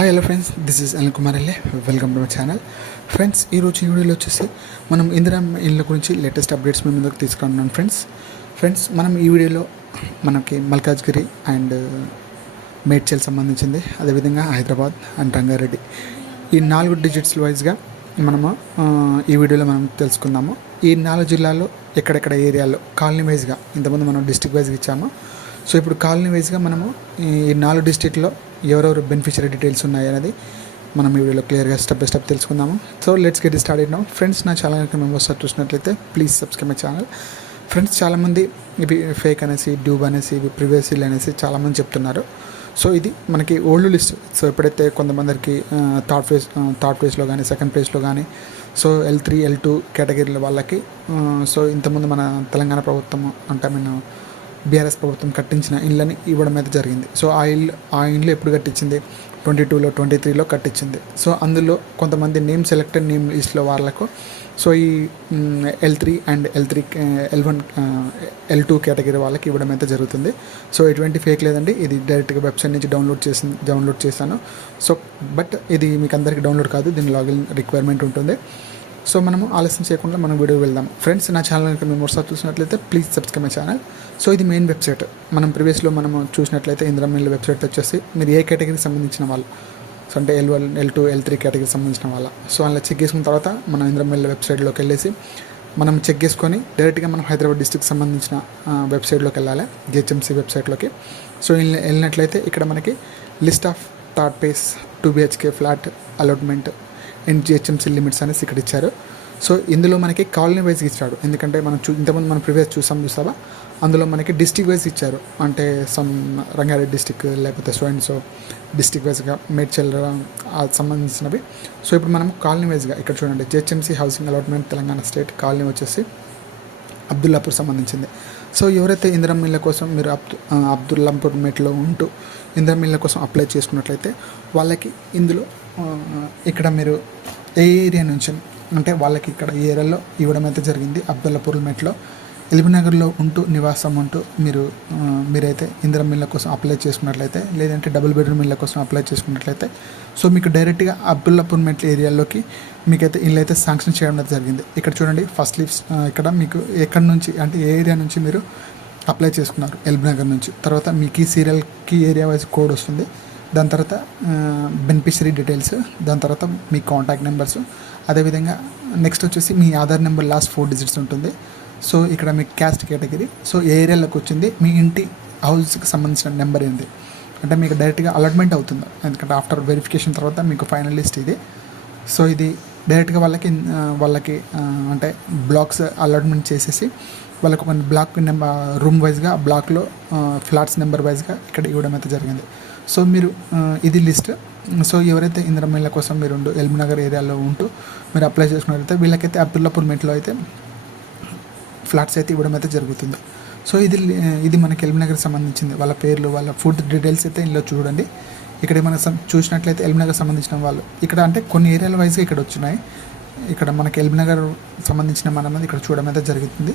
Hi hello friends, this is Anil Kumar Elle. Welcome to my channel. Friends, ఈరోజు ఈ వీడియోలో వచ్చేసి మనం ఇందిరా ఇళ్ళ గురించి లేటెస్ట్ అప్డేట్స్ మీ ముందుకు తీసుకున్నాను. ఫ్రెండ్స్ మనం ఈ వీడియోలో మనకి మల్కాజ్గిరి అండ్ మేడ్చల్ సంబంధించింది, అదేవిధంగా హైదరాబాద్ అండ్ రంగారెడ్డి, ఈ 4 డిజిట్స్ వైజ్గా మనము ఈ వీడియోలో మనం తెలుసుకుందాము. ఈ 4 జిల్లాల్లో ఎక్కడెక్కడ ఏరియాల్లో కాలనీ వైజ్గా, ఇంతకుముందు మనం డిస్ట్రిక్ట్ వైజ్గా ఇచ్చాము. సో ఇప్పుడు కాలనీ వైజ్గా మనము ఈ 4 డిస్ట్రిక్ట్లో ఎవరెవరు బెనిఫిషియరీ డీటెయిల్స్ ఉన్నాయి అనేది మనం ఈ వీడియోలో క్లియర్గా స్టెప్ బై స్టెప్ తెలుసుకుందాము. So let's get started now. Friends, నా ఛానల్కి మెంబర్స్ చూసినట్లయితే please subscribe my channel. Friends, చాలామంది ఇవి ఫేక్ అనేసి, డ్యూబ్ అనేసి, ఇవి ప్రివియస్లీ అనేసి చాలామంది చెప్తున్నారు. సో ఇది మనకి ఓల్డ్ లిస్ట్. సో ఎప్పుడైతే కొంతమందికి థర్డ్ ఫేజ్లో కానీ సెకండ్ ఫేజ్లో కానీ సో L3 L2 కేటగిరీల వాళ్ళకి సో ఇంతకుముందు మన తెలంగాణ ప్రభుత్వం అంటే బీఆర్ఎస్ ప్రభుత్వం కట్టించిన ఇళ్ళని ఇవ్వడం అయితే జరిగింది. సో ఆ ఇల్లు ఎప్పుడు కట్టించింది? 22లో 23లో కట్టించింది. సో అందులో కొంతమంది సెలెక్టెడ్ నేమ్ లిస్ట్లో వాళ్ళకు సో ఈ L3 and L1 L2 category వాళ్ళకి ఇవ్వడం అయితే జరుగుతుంది. సో ఎటువంటి ఫేక్ లేదండి, ఇది డైరెక్ట్గా వెబ్సైట్ నుంచి డౌన్లోడ్ చేశాను. సో బట్ ఇది మీకు అందరికీ డౌన్లోడ్ కాదు, దీని లాగిన్ రిక్వైర్మెంట్ ఉంటుంది. సో మనము ఆలస్యం చేయకుండా మనం వీడియో వెళ్దాం. ఫ్రెండ్స్, నా ఛానల్ కనుక మీరు మొదటిసారి చూసినట్లయితే please subscribe my channel. So ఇది మెయిన్ వెబ్సైట్. మనం ప్రీవియస్లో మనము చూసినట్లయితే ఇందిరా ఇళ్ళ వెబ్సైట్ వచ్చేసి మీరు ఏ కేటగిరీకి సంబంధించిన వాళ్ళు, సో అంటే L1 L2 L3 కేటగిరీకి సంబంధించిన వాళ్ళ, సో అలా చెక్ చేసుకున్న తర్వాత మనం ఇందిరా ఇళ్ళ వెబ్సైట్లోకి వెళ్ళేసి మనం చెక్ చేసుకొని డైరెక్ట్గా మనం హైదరాబాద్ డిస్ట్రిక్ట్ సంబంధించిన వెబ్సైట్లోకి వెళ్ళాలి, GHMC వెబ్సైట్లోకి. సో వెళ్ళినట్లయితే ఇక్కడ మనకి list of third phase 2 BHK flat allotment and GHMC limits అనేసి ఇక్కడ ఇచ్చారు. సో ఇందులో మనకి కాలనీ వైజ్గా ఇచ్చాడు, ఎందుకంటే ఇంతకుముందు మనం ప్రీవియస్ చూసావా, అందులో మనకి డిస్ట్రిక్ట్ వైజ్ ఇచ్చారు. అంటే రంగారెడ్డి డిస్టిక్ లేకపోతే సో డిస్ట్రిక్ట్ వైజ్గా మేడ్చల్ సంబంధించినవి. సో ఇప్పుడు మనం కాలనీ వైజ్గా ఇక్కడ చూడండి, GHMC housing allotment Telangana state colony వచ్చేసి అబ్దుల్లాపూర్ సంబంధించింది. సో ఎవరైతే ఇందిరా ఇళ్ళ కోసం మీరు అబ్దుల్లాపూర్ మెట్లో ఉంటూ ఇందిరా ఇళ్ళ కోసం అప్లై చేసుకున్నట్లయితే వాళ్ళకి ఇందులో ఇక్కడ మీరు ఏ ఏరియా నుంచి అంటే వాళ్ళకి ఇక్కడ ఈ ఏరియాలో ఇవ్వడం అయితే జరిగింది. అబ్దుల్లాపూర్ మెట్లో ఎల్బీనగర్లో ఉంటూ నివాసం ఉంటూ మీరైతే ఇందిరా ఇళ్ళ కోసం అప్లై చేసుకున్నట్లయితే, లేదంటే డబుల్ బెడ్రూమ్ ఇళ్ళ కోసం అప్లై చేసుకున్నట్లయితే సో మీకు డైరెక్ట్గా అబ్దుల్లాపూర్ మెట్ల ఏరియాలోకి మీకైతే ఇల్లు అయితే శాంక్షన్ చేయడం అయితే జరిగింది. ఇక్కడ చూడండి, ఫస్ట్ లీవ్స్ ఇక్కడ మీకు ఎక్కడి నుంచి అంటే ఏ ఏరియా నుంచి మీరు అప్లై చేసుకున్నారు, ఎల్బీనగర్ నుంచి. తర్వాత మీకు ఈ సీరియల్కి ఏరియా వైజ్ కోడ్ వస్తుంది. దాని తర్వాత బెనిఫిషరీ డీటెయిల్స్, దాని తర్వాత మీ కాంటాక్ట్ నెంబర్స్, అదేవిధంగా నెక్స్ట్ వచ్చేసి మీ ఆధార్ నెంబర్ లాస్ట్ 4 డిజిట్స్ ఉంటుంది. సో ఇక్కడ మీ క్యాస్ట్ కేటగిరీ, సో ఏ ఏరియాలోకి వచ్చింది, మీ ఇంటి హౌస్కి సంబంధించిన నెంబర్ ఏంది, అంటే మీకు డైరెక్ట్గా అలాట్మెంట్ అవుతుంది. ఎందుకంటే ఆఫ్టర్ వెరిఫికేషన్ తర్వాత మీకు ఫైనల్ లిస్ట్ ఇది. సో ఇది డైరెక్ట్గా వాళ్ళకి అంటే బ్లాక్స్ అలాట్మెంట్ చేసేసి వాళ్ళకు కొన్ని బ్లాక్ నెంబర్ రూమ్ వైజ్గా బ్లాక్లో ఫ్లాట్స్ నెంబర్ వైజ్గా ఇక్కడ ఇవ్వడం అయితే జరిగింది. సో మీరు ఇది లిస్ట్. సో ఎవరైతే ఇందిరా ఇళ్ళ కోసం మీరు ఎల్బీనగర్ ఏరియాలో ఉంటూ మీరు అప్లై చేసుకున్నట్లయితే వీళ్ళకైతే అబ్దుల్లాపూర్ మెట్లో అయితే ఫ్లాట్స్ అయితే ఇవ్వడం అయితే జరుగుతుంది. సో ఇది మనకి ఎల్బీనగర్కి సంబంధించింది. వాళ్ళ పేర్లు, వాళ్ళ ఫుడ్ డీటెయిల్స్ అయితే ఇందులో చూడండి. ఇక్కడ మనం చూసినట్లయితే ఎల్బీనగర్ సంబంధించిన వాళ్ళు ఇక్కడ అంటే కొన్ని ఏరియాల వైజ్గా ఇక్కడ వచ్చినాయి. ఇక్కడ మనకి ఎల్బీనగర్ సంబంధించిన మనది ఇక్కడ చూడడం అయితే జరుగుతుంది.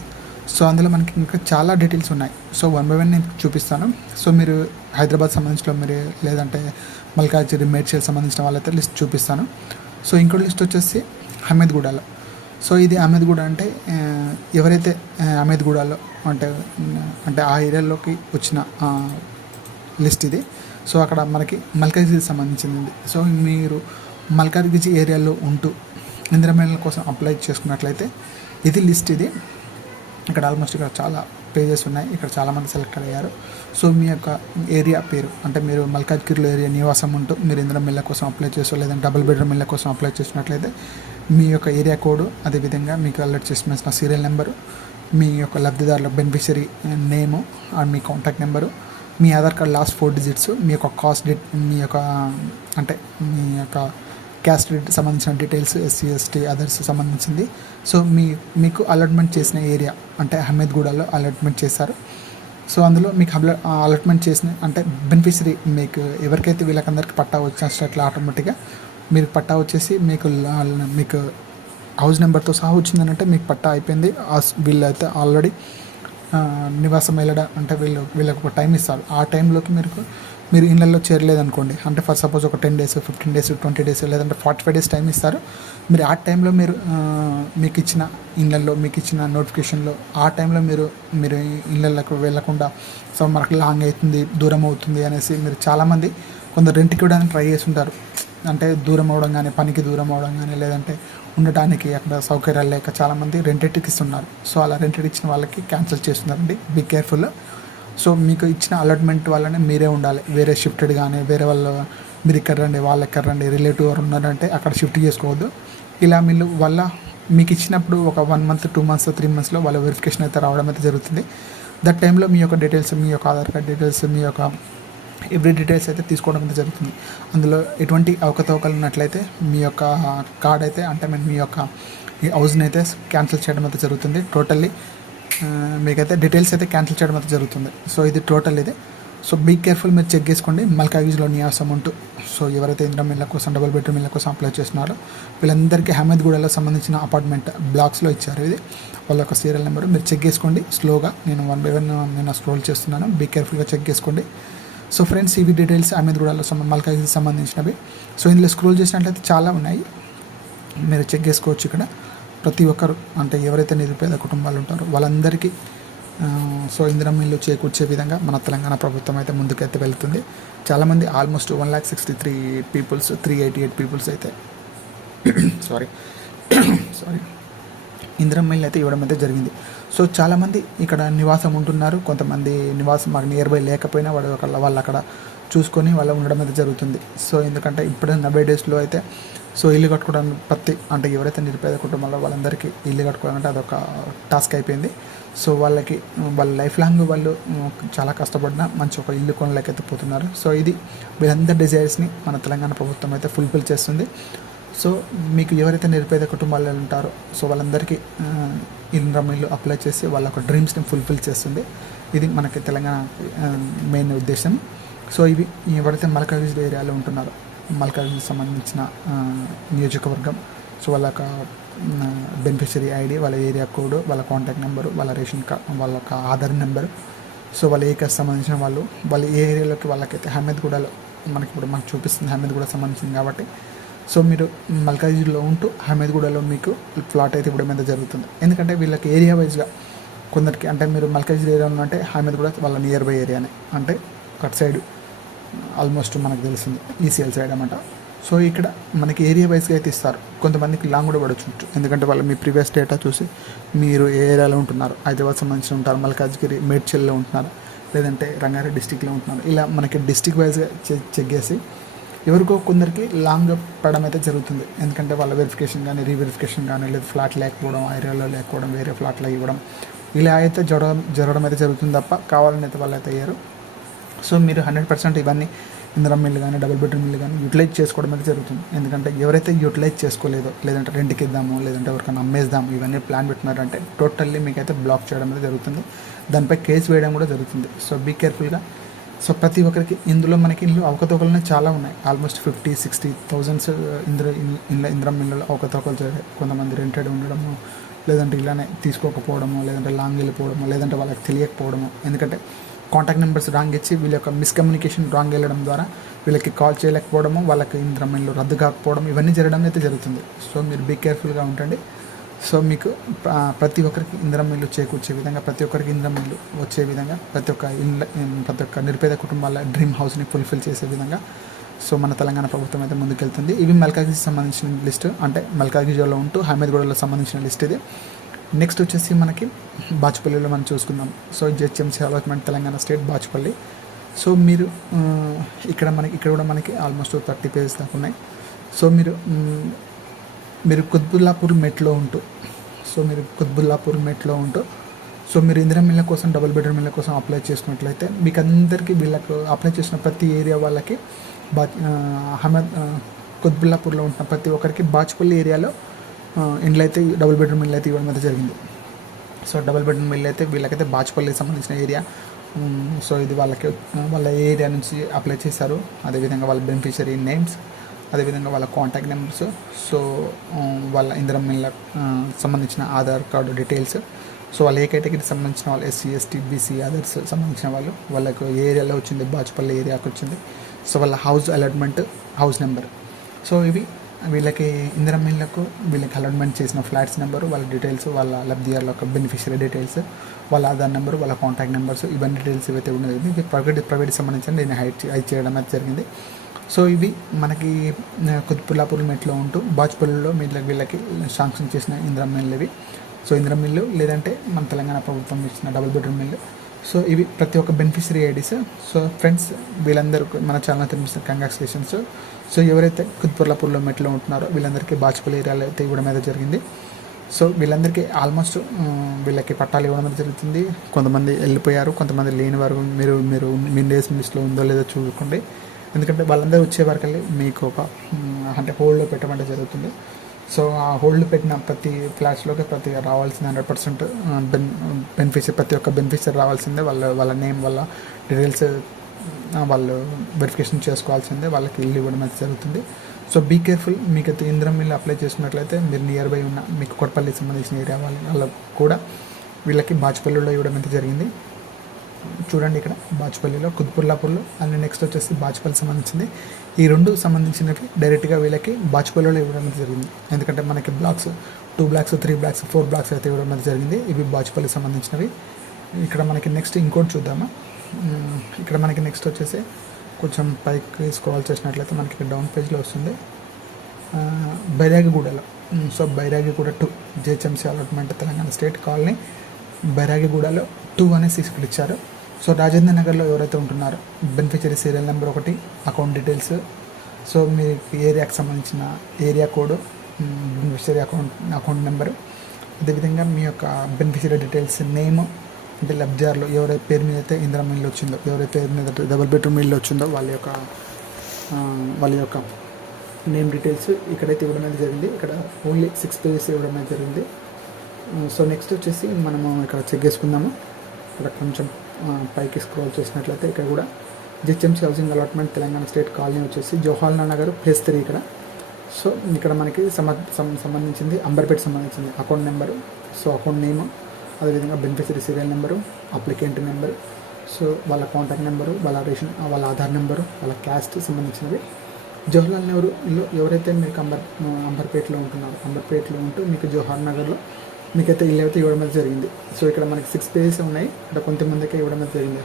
సో అందులో మనకి ఇంకా చాలా డీటెయిల్స్ ఉన్నాయి. సో 1 by 1 నేను చూపిస్తాను. సో మీరు హైదరాబాద్ సంబంధించిన మీరు లేదంటే మల్కాజ్గిరి మేడ్చల్ సంబంధించిన వాళ్ళైతే లిస్ట్ చూపిస్తాను. సో ఇంకో లిస్ట్ వచ్చేసి అహ్మద్గూడలో. సో ఇది అహ్మద్గూడ అంటే ఎవరైతే అహ్మద్గూడలో అంటే ఆ ఏరియాలోకి వచ్చిన లిస్ట్ ఇది. సో అక్కడ మనకి మల్కాజ్గిరికి సంబంధించింది. సో మీరు మల్కాజ్గిరి ఏరియాలో ఉంటూ ఇందిరా ఇళ్ళ కోసం అప్లై చేసుకున్నట్లయితే ఇది లిస్ట్. ఇది ఇక్కడ ఆల్మోస్ట్ ఇక్కడ చాలా పేజెస్ ఉన్నాయి. ఇక్కడ చాలామంది సెలెక్ట్ అయ్యారు. సో మీ యొక్క ఏరియా పేరు అంటే మీరు మల్కాజ్గిరిలో ఏరియా నివాసం ఉంటూ మీరు ఇందిరా ఇళ్ళ కోసం అప్లై చేసో లేదంటే డబుల్ బెడ్రూమ్ ఇళ్ళ కోసం అప్లై చేసినట్లయితే మీ యొక్క ఏరియా కోడ్, అదేవిధంగా మీకు అలర్ట్ చేసిన సీరియల్ నెంబరు, మీ యొక్క లబ్ధిదారుల బెనిఫిషరీ నేము అండ్ మీ కాంటాక్ట్ నెంబరు, మీ ఆధార్ కార్డ్ లాస్ట్ 4 డిజిట్స్, మీ యొక్క కాస్ట్ మీ యొక్క అంటే మీ యొక్క క్యాస్ట్ సంబంధించిన డీటెయిల్స్, SC ST అదర్స్ సంబంధించింది. సో మీకు అలాట్మెంట్ చేసిన ఏరియా అంటే అహ్మద్గూడలో అలాట్మెంట్ చేశారు. సో అందులో మీకు అలాట్మెంట్ చేసిన అంటే బెనిఫిషరీ మీకు ఎవరికైతే వీళ్ళకందరికీ పట్టా వచ్చినట్లు ఆటోమేటిక్గా మీరు పట్టా వచ్చేసి మీకు హౌస్ నెంబర్తో సహా వచ్చిందని అంటే మీకు పట్టా అయిపోయింది. వీళ్ళైతే ఆల్రెడీ నివాసం వెళ్ళడం అంటే వీళ్ళకు ఒక టైం ఇస్తారు. ఆ టైంలోకి మీరు మీరు ఇళ్ళల్లో చేరలేదనుకోండి, అంటే ఫర్ సపోజ్ ఒక 10 డేస్, 15 డేస్, 20 డేస్ లేదంటే 45 డేస్ టైం ఇస్తారు. మీరు ఆ టైంలో మీరు మీకు ఇచ్చిన ఇళ్ళల్లో మీకు ఇచ్చిన నోటిఫికేషన్లో ఆ టైంలో మీరు మీరు ఇళ్ళకు వెళ్ళకుండా, సో మనకు లాంగ్ అవుతుంది, దూరం అవుతుంది అనేసి మీరు చాలామంది కొందరు రెంట్కి ఇవ్వడానికి ట్రై చేస్తుంటారు. అంటే దూరం అవ్వడం కానీ, పనికి దూరం అవ్వడం కానీ, లేదంటే ఉండటానికి అక్కడ సౌకర్యాలు లేక చాలామంది రెంటెడ్కి ఇస్తున్నారు. సో అలా రెంటెడ్ ఇచ్చిన వాళ్ళకి క్యాన్సిల్ చేస్తున్నారండి. Be careful. సో మీకు ఇచ్చిన అలాట్మెంట్ వల్లనే మీరే ఉండాలి. వేరే షిఫ్టెడ్ కానీ, వేరే వాళ్ళు మీరు ఇక్కడ రండి, వాళ్ళు ఎక్కడ రండి, రిలేటివ్ ఎవరు ఉన్నారంటే అక్కడ షిఫ్ట్ చేసుకోవద్దు. ఇలా మీరు వల్ల మీకు ఇచ్చినప్పుడు ఒక 1 మంత్, 2 మంత్స్, 3 మంత్స్లో వాళ్ళ వెరిఫికేషన్ అయితే రావడం అయితే జరుగుతుంది. దట్ టైంలో మీ యొక్క డీటెయిల్స్, మీ యొక్క ఆధార్ కార్డ్ డీటెయిల్స్, మీ యొక్క ఎవ్రీ డీటెయిల్స్ అయితే తీసుకోవడం అయితే జరుగుతుంది. అందులో ఎటువంటి అవకతవకలు ఉన్నట్లయితే మీ యొక్క కార్డ్ అయితే, అంటే మీ యొక్క ఈ హౌస్ని అయితే క్యాన్సిల్ చేయడం అయితే జరుగుతుంది. టోటల్లీ మీకైతే డీటెయిల్స్ అయితే క్యాన్సిల్ చేయడం అయితే జరుగుతుంది. సో ఇది టోటల్ ఇది. So be careful. మీరు చెక్ చేసుకోండి. మల్కాజ్గిరిలో నివాసం అమౌంట్, సో ఎవరైతే ఇందిరా ఇళ్ళ కోసం, డబుల్ బెడ్రూమ్ ఇళ్ళ కోసం అప్లై చేస్తున్నారో వీళ్ళందరికీ అహ్మద్గూడలో సంబంధించిన అపార్ట్మెంట్ బ్లాక్స్లో ఇచ్చారు. ఇది వాళ్ళ యొక్క సీరియల్ నెంబర్. మీరు చెక్ చేసుకోండి స్లోగా. నేను 1 by 1 నేను స్క్రోల్ చేస్తున్నాను. బీ కేర్ఫుల్గా చెక్ చేసుకోండి. సో ఫ్రెండ్స్, ఇవి డీటెయిల్స్ అహ్మద్గూడలో మల్కాజ్గిరికి సంబంధించినవి. సో ఇందులో స్క్రోల్ చేసినట్లయితే చాలా ఉన్నాయి, మీరు చెక్ చేసుకోవచ్చు. ఇక్కడ ప్రతి ఒక్కరు, అంటే ఎవరైతే నిరుపేద కుటుంబాలు ఉంటారో వాళ్ళందరికీ సో ఇందిరా ఇల్లు చేకూర్చే విధంగా మన తెలంగాణ ప్రభుత్వం అయితే ముందుకైతే వెళ్తుంది. చాలామంది ఆల్మోస్ట్ 1,63 పీపుల్స్, 388 పీపుల్స్ అయితే సారీ ఇందిరా ఇల్లు అయితే ఇవ్వడం అయితే జరిగింది. సో చాలామంది ఇక్కడ నివాసం ఉంటున్నారు. కొంతమంది నివాసం మాకు నియర్ బై లేకపోయినా వాళ్ళు అక్కడ చూసుకొని వాళ్ళు ఉండడం అయితే జరుగుతుంది. సో ఎందుకంటే ఇప్పుడు 90 డేస్లో అయితే సో ఇల్లు కట్టుకోవడానికి అంటే ఎవరైతే నిరుపేద కుటుంబంలో వాళ్ళందరికీ ఇల్లు కట్టుకోవాలంటే అదొక టాస్క్ అయిపోయింది. సో వాళ్ళకి వాళ్ళ లైఫ్ లాంగ్ వాళ్ళు చాలా కష్టపడిన మంచి ఒక ఇల్లు కొనలేకైతే పోతున్నారు. సో ఇది వీళ్ళందరి డిజైర్స్ని మన తెలంగాణ ప్రభుత్వం అయితే ఫుల్ఫిల్ చేస్తుంది. సో మీకు ఎవరైతే నిరుపేద కుటుంబాలు ఉంటారో సో వాళ్ళందరికీ ఇందిరా ఇల్లు అప్లై చేసి వాళ్ళ ఒక డ్రీమ్స్ని ఫుల్ఫిల్ చేస్తుంది. ఇది మనకి తెలంగాణ మెయిన్ ఉద్దేశం. సో ఇవి ఎవరైతే మల్కాజ్గిరి ఏరియాలో ఉంటున్నారో, మల్కాజ్గిరికి సంబంధించిన నియోజకవర్గం, సో వాళ్ళ యొక్క బెనిఫిషరీ ఐడి, వాళ్ళ ఏరియా కోడ్, వాళ్ళ కాంటాక్ట్ నెంబరు, వాళ్ళ రేషన్ కార్డ్, వాళ్ళ యొక్క ఆధార్ నెంబరు, సో వాళ్ళ ఏ కాస్ట్ సంబంధించిన వాళ్ళ ఏ ఏరియాలోకి వాళ్ళకైతే అహ్మద్గూడలో మనకు చూపిస్తుంది, అహ్మద్గూడ సంబంధించింది కాబట్టి. సో మీరు మల్కాజ్గిరిలో ఉంటూ అహ్మద్గూడలో మీకు ప్లాట్ అయితే ఇవ్వడం అయితే జరుగుతుంది. ఎందుకంటే వీళ్ళకి ఏరియా వైజ్గా కొందరికి, అంటే మీరు మల్కాజ్గిరి ఏరియా ఉంటే అహ్మద్గూడ వాళ్ళ నియర్ బై ఏరియానే, అంటే అటు సైడ్ ఆల్మోస్ట్ మనకు తెలిసింది ఈసీఎల్ సైడ్ అన్నమాట. సో ఇక్కడ మనకి ఏరియా వైజ్గా అయితే ఇస్తారు. కొంతమందికి లాంగ్ కూడా పడవచ్చు, ఎందుకంటే వాళ్ళు మీ ప్రీవియస్ డేటా చూసి మీరు ఏ ఏరియాలో ఉంటున్నారు, హైదరాబాద్ సంబంధించి ఉంటారు, మల్కాజ్గిరి మేడ్చల్లో ఉంటున్నారు, లేదంటే రంగారెడ్డి డిస్టిక్లో ఉంటున్నారు, ఇలా మనకి డిస్టిక్ వైజ్గా చెక్ చేసి ఎవరికో కొందరికి లాంగ్ పడడం అయితే జరుగుతుంది. ఎందుకంటే వాళ్ళ వెరిఫికేషన్ కానీ, రీవెరిఫికేషన్ కానీ, లేదా ఫ్లాట్ లేకపోవడం, ఆ ఏరియాలో లేకపోవడం, వేరే ఫ్లాట్లో ఇవ్వడం, ఇలా అయితే జరగడం అయితే జరుగుతుంది తప్ప కావాలని అయితే వాళ్ళు అయితే అయ్యారు. సో మీరు 100% ఇవన్నీ ఇందిరా ఇల్లు కానీ, డబుల్ బెడ్రూమ్ ఇల్లు కానీ యూటిలైజ్ చేసుకోవడం అయితే జరుగుతుంది. ఎందుకంటే ఎవరైతే యూటిలైజ్ చేసుకోలేదో, లేదంటే రెంట్కి ఇద్దాము, లేదంటే ఎవరికైనా అమ్మేద్దాము, ఇవన్నీ ప్లాన్ పెట్టినారంటే టోటల్లీ మీకైతే బ్లాక్ చేయడం అయితే జరుగుతుంది. దానిపై కేసు వేయడం కూడా జరుగుతుంది. సో బీ కేర్ఫుల్గా. సో ప్రతి ఒక్కరికి ఇందులో మనకి ఇల్లు అవకతవకలు చాలా ఉన్నాయి. ఆల్మోస్ట్ 50-60,000 ఇందిరా ఇళ్ళలో అవకతవకలు జరిగాయి. కొంతమంది రెంటెడ్ ఉండడము, లేదంటే ఇలానే తీసుకోకపోవడము, లేదంటే లాంగ్ వెళ్ళిపోవడము, లేదంటే వాళ్ళకి తెలియకపోవడము, ఎందుకంటే కాంటాక్ట్ నెంబర్స్ రాంగ్ ఇచ్చి వీళ్ళ యొక్క మిస్కమ్యూనికేషన్ రాంగ్ వెళ్ళడం ద్వారా వీళ్ళకి కాల్ చేయలేకపోవడము, వాళ్ళకి ఇందిరా ఇల్లు రద్దు కాకపోవడం, ఇవన్నీ జరగడం అయితే జరుగుతుంది. సో మీరు బీ కేర్ఫుల్గా ఉండండి. సో మీకు ప్రతి ఒక్కరికి ఇందిరా ఇల్లు చేకూర్చే విధంగా, ప్రతి ఒక్కరికి ఇందిరా ఇల్లు వచ్చే విధంగా, ప్రతి ఒక్క నిరుపేద కుటుంబాల డ్రీమ్ హౌస్ని ఫుల్ఫిల్ చేసే విధంగా సో మన తెలంగాణ ప్రభుత్వం అయితే ముందుకెళ్తుంది. ఇవి మల్కాజ్గిరికి సంబంధించిన లిస్టు, అంటే మల్కాజ్గిరిలో ఉంటూ అహ్మద్గూడలో సంబంధించిన లిస్ట్ ఇది. నెక్స్ట్ వచ్చేసి మనకి బాచుపల్లిలో మనం చూసుకుందాం. So GHMC allotment Telangana state Bachupalli. So మీరు ఇక్కడ కూడా మనకి ఆల్మోస్ట్ 30 పేజెస్ దాకా ఉన్నాయి. సో మీరు కుత్బుల్లాపూర్ మెట్లో ఉంటూ సో మీరు ఇందిరా ఇళ్ళ కోసం, డబుల్ బెడ్రూమ్ ఇళ్ళ కోసం అప్లై చేసుకున్నట్లయితే మీకు అందరికీ వీళ్ళకు అప్లై చేసిన ప్రతి ఏరియా వాళ్ళకి కుత్బుల్లాపూర్లో ఉంటున్న ప్రతి ఒక్కరికి బాచుపల్లి ఏరియాలో ఇండ్లు అయితే, డబుల్ బెడ్రూమ్ ఇల్లు అయితే ఇవ్వడం అయితే జరిగింది. సో డబుల్ బెడ్రూమ్ ఇల్లు అయితే వీళ్ళకైతే బాచుపల్లికి సంబంధించిన ఏరియా. సో ఇది వాళ్ళ ఏరియా నుంచి అప్లై చేశారు. అదేవిధంగా వాళ్ళ బెనిఫిషరీ నేమ్స్, అదేవిధంగా వాళ్ళ కాంటాక్ట్ నెంబర్స్, సో వాళ్ళ ఇందిరా ఇళ్ళ సంబంధించిన ఆధార్ కార్డు డీటెయిల్స్, సో వాళ్ళు ఏ కేటగిరీకి సంబంధించిన వాళ్ళు ఎస్సీ ఎస్టీ బీసీ అదర్స్ సంబంధించిన వాళ్ళు వాళ్ళకు ఏ ఏరియాలో వచ్చింది, బాచుపల్లి ఏరియాకి వచ్చింది. సో వాళ్ళ house allotment, house number. So ఇవి వీళ్ళకి ఇందిరమ్మ ఇళ్ళకు వీళ్ళకి అలాట్మెంట్ చేసిన ఫ్లాట్స్ నెంబరు, వాళ్ళ డీటెయిల్స్, వాళ్ళ లబ్ధిదారుల యొక్క బెనిఫిషియరీ డీటెయిల్స్, వాళ్ళ ఆధార్ నెంబరు, వాళ్ళ కాంటాక్ట్ నెంబర్స్, ఇవన్నీ డీటెయిల్స్ ఏవైతే ఉన్నాయి ఇది ప్రైవేట్కి సంబంధించి నేను హైడ్ చేయడం అయితే జరిగింది. సో ఇవి మనకి కుత్బుల్లాపూర్ మెట్లో ఉంటూ బాచుపల్లిలో వీళ్ళకి శాంక్షన్ చేసిన ఇందిరమ్మ ఇల్లు ఇవి. సో ఇందిరమ్మ ఇల్లు లేదంటే మన తెలంగాణ ప్రభుత్వం ఇచ్చిన డబుల్ బెడ్రూమ్ ఇల్లు. సో ఇవి ప్రతి ఒక్క బెనిఫిషరీ ఐడీస్. సో ఫ్రెండ్స్ వీళ్ళందరూ మన ఛానల్ తెలిసిన కంగ్రాచులేషన్స్. సో ఎవరైతే కుత్బుల్లాపూర్లో మెట్లో ఉంటున్నారో వీళ్ళందరికీ బాచుపల్లి ఏరియాలో అయితే ఇవ్వడం అయితే జరిగింది. సో వీళ్ళందరికీ ఆల్మోస్ట్ వీళ్ళకి పట్టాలు ఇవ్వడం అయితే జరుగుతుంది. కొంతమంది వెళ్ళిపోయారు, కొంతమంది లేని వారు మీరు మీరు మీ డేస్ లిస్ట్లో ఉందో లేదో చూసుకోండి. ఎందుకంటే వాళ్ళందరూ వచ్చే వరకు మీకు ఒక అంటే హోల్డ్లో పెట్టడం జరుగుతుంది. సో ఆ హోల్డ్ పెట్టిన ప్రతి ఫ్లాట్స్లోకి ప్రతి రావాల్సింది 100% బెనిఫిషియరీ, ప్రతి ఒక్క బెనిఫిషియరీ రావాల్సిందే. వాళ్ళ నేమ్, వాళ్ళ డీటెయిల్స్ వాళ్ళు వెరిఫికేషన్ చేసుకోవాల్సిందే. వాళ్ళకి ఇల్లు ఇవ్వడం అయితే జరుగుతుంది. So be careful. మీకు అయితే ఇందిరమ్మ ఇల్లు అప్లై చేసుకున్నట్లయితే మీరు నియర్ బై ఉన్న మీకు కొట్పల్లికి సంబంధించిన ఏరియా వాళ్ళకు కూడా వీళ్ళకి బాచుపల్లిలో ఇవ్వడం అయితే జరిగింది. చూడండి ఇక్కడ బాచుపల్లిలో, కుత్బుల్లాపూర్లో, అండ్ నెక్స్ట్ వచ్చేసి బాచుపల్లి సంబంధించింది. ఈ రెండు సంబంధించినవి డైరెక్ట్గా వీళ్ళకి బాచుపల్లిలో ఇవ్వడం జరిగింది. ఎందుకంటే మనకి బ్లాక్స్ 2 బ్లాక్స్ 3 బ్లాక్స్ 4 బ్లాక్స్ అయితే ఇవ్వడం జరిగింది. ఇవి బాచుపల్లికి సంబంధించినవి. ఇక్కడ మనకి నెక్స్ట్ ఇంకోటి చూద్దామా. ఇక్కడ మనకి నెక్స్ట్ వచ్చేసి కొంచెం పైకి స్క్రాల్ చేసినట్లయితే మనకి ఇక్కడ డౌన్ పేజ్లో వస్తుంది బైరాగిగూడలో. So Bairagiguda 2 GHMC allotment Telangana state colony బైరాగిగూడలో 2 అనేసి ఇక్కడ ఇచ్చారు. సో రాజేంద్ర నగర్లో ఎవరైతే ఉంటున్నారో beneficiary serial number 1, account details, so మీ ఏరియాకి సంబంధించిన area code, beneficiary account number, అదేవిధంగా మీ యొక్క బెనిఫిషరీ డీటెయిల్స్, నేమ్, అంటే లబ్ధిదారులు ఎవరైతే పేరు మీద అయితే ఇందిరమ్మ ఇల్లు వచ్చిందో, ఎవరైతే పేరు మీద డబుల్ బెడ్రూమ్ ఇల్లు వచ్చిందో వాళ్ళ యొక్క నేమ్ డీటెయిల్స్ ఇక్కడైతే ఇవ్వడం అనేది జరిగింది. ఇక్కడ ఓన్లీ 6 పేజెస్ ఇవ్వడం అనేది జరిగింది. సో నెక్స్ట్ వచ్చేసి మనము ఇక్కడ చెక్ చేసుకుందాము. ఇక్కడ కొంచెం పైకి స్క్రోల్ చేసినట్లయితే ఇక్కడ కూడా GHMC housing allotment Telangana state colony వచ్చేసి జవహర్లాల్ నగర్ ప్లేస్ 3 ఇక్కడ. సో ఇక్కడ మనకి సంబంధించింది అంబర్పేట సంబంధించింది account number, so account name, అదేవిధంగా beneficiary serial number, applicant number, so వాళ్ళ కాంటాక్ట్ నెంబరు, వాళ్ళ ఆధార్ నెంబరు, వాళ్ళ క్యాస్ట్ సంబంధించినవి. జవహర్లాల్ నెహ్రూలో ఎవరైతే మీకు అంబర్పేటలో ఉంటున్నారో, అంబర్పేటలో ఉంటూ మీకు జవహర్ నగర్లో మీకైతే ఇల్లు అయితే ఇవ్వడం అయితే జరిగింది. సో ఇక్కడ మనకి 6 పేజెస్ ఉన్నాయి. ఇక్కడ కొంతమందికి ఇవ్వడం అయితే జరిగింది.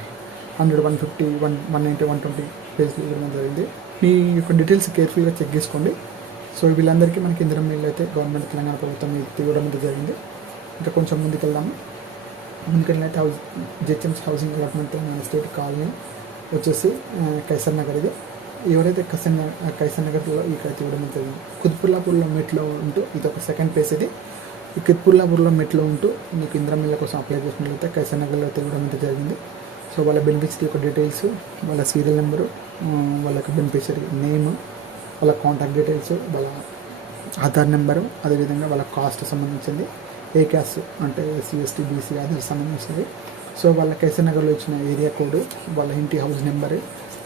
100, 150, 190, 120 పేజెస్ ఇవ్వడం జరిగింది. మీ యొక్క డీటెయిల్స్ కేర్ఫుల్గా చెక్ చేసుకోండి. సో వీళ్ళందరికీ మనకి ఇందిరమ్మ ఇల్లు అయితే గవర్నమెంట్ తెలంగాణ ప్రభుత్వం ఇవ్వడం అయితే జరిగింది. ఇంకా కొంచెం ముందుకెళ్దాము. ముందుకెళ్ళినైతే GHMC housing allotment Telangana state colony వచ్చేసి కైసర్ నగర్. ఇది ఎవరైతే కైసర్ నగర్లో ఇక్కడైతే ఇవ్వడం అయితే జరిగింది. కుత్బుల్లాపూర్లో మెట్లో ఉంటూ ఇది ఒక సెకండ్ ప్లేస్. ఇది ఈ కుత్బుల్లాపూర్లో మెట్లో ఉంటూ మీకు ఇందిరమ్మ ఇళ్ళ కోసం అప్లై చేసినట్లయితే కైసర్ నగర్లో అయితే ఇవ్వడం అయితే జరిగింది. సో వాళ్ళ బెనిఫిషరీ యొక్క డీటెయిల్స్, వాళ్ళ సీరియల్ నెంబరు, వాళ్ళ యొక్క బెనిఫిషరీ నేమ్, వాళ్ళ కాంటాక్ట్ డీటెయిల్స్, వాళ్ళ ఆధార్ నెంబరు, అదేవిధంగా వాళ్ళ కాస్ట్ సంబంధించింది, ఏ క్యాస్ట్ అంటే ఎస్సీ ఎస్టీ బీసీ అదర్స్ సంబంధించినవి. సో వాళ్ళ కైసర్ నగర్లో ఇచ్చిన ఏరియా కోడ్, వాళ్ళ ఇంటి హౌస్ నెంబర్.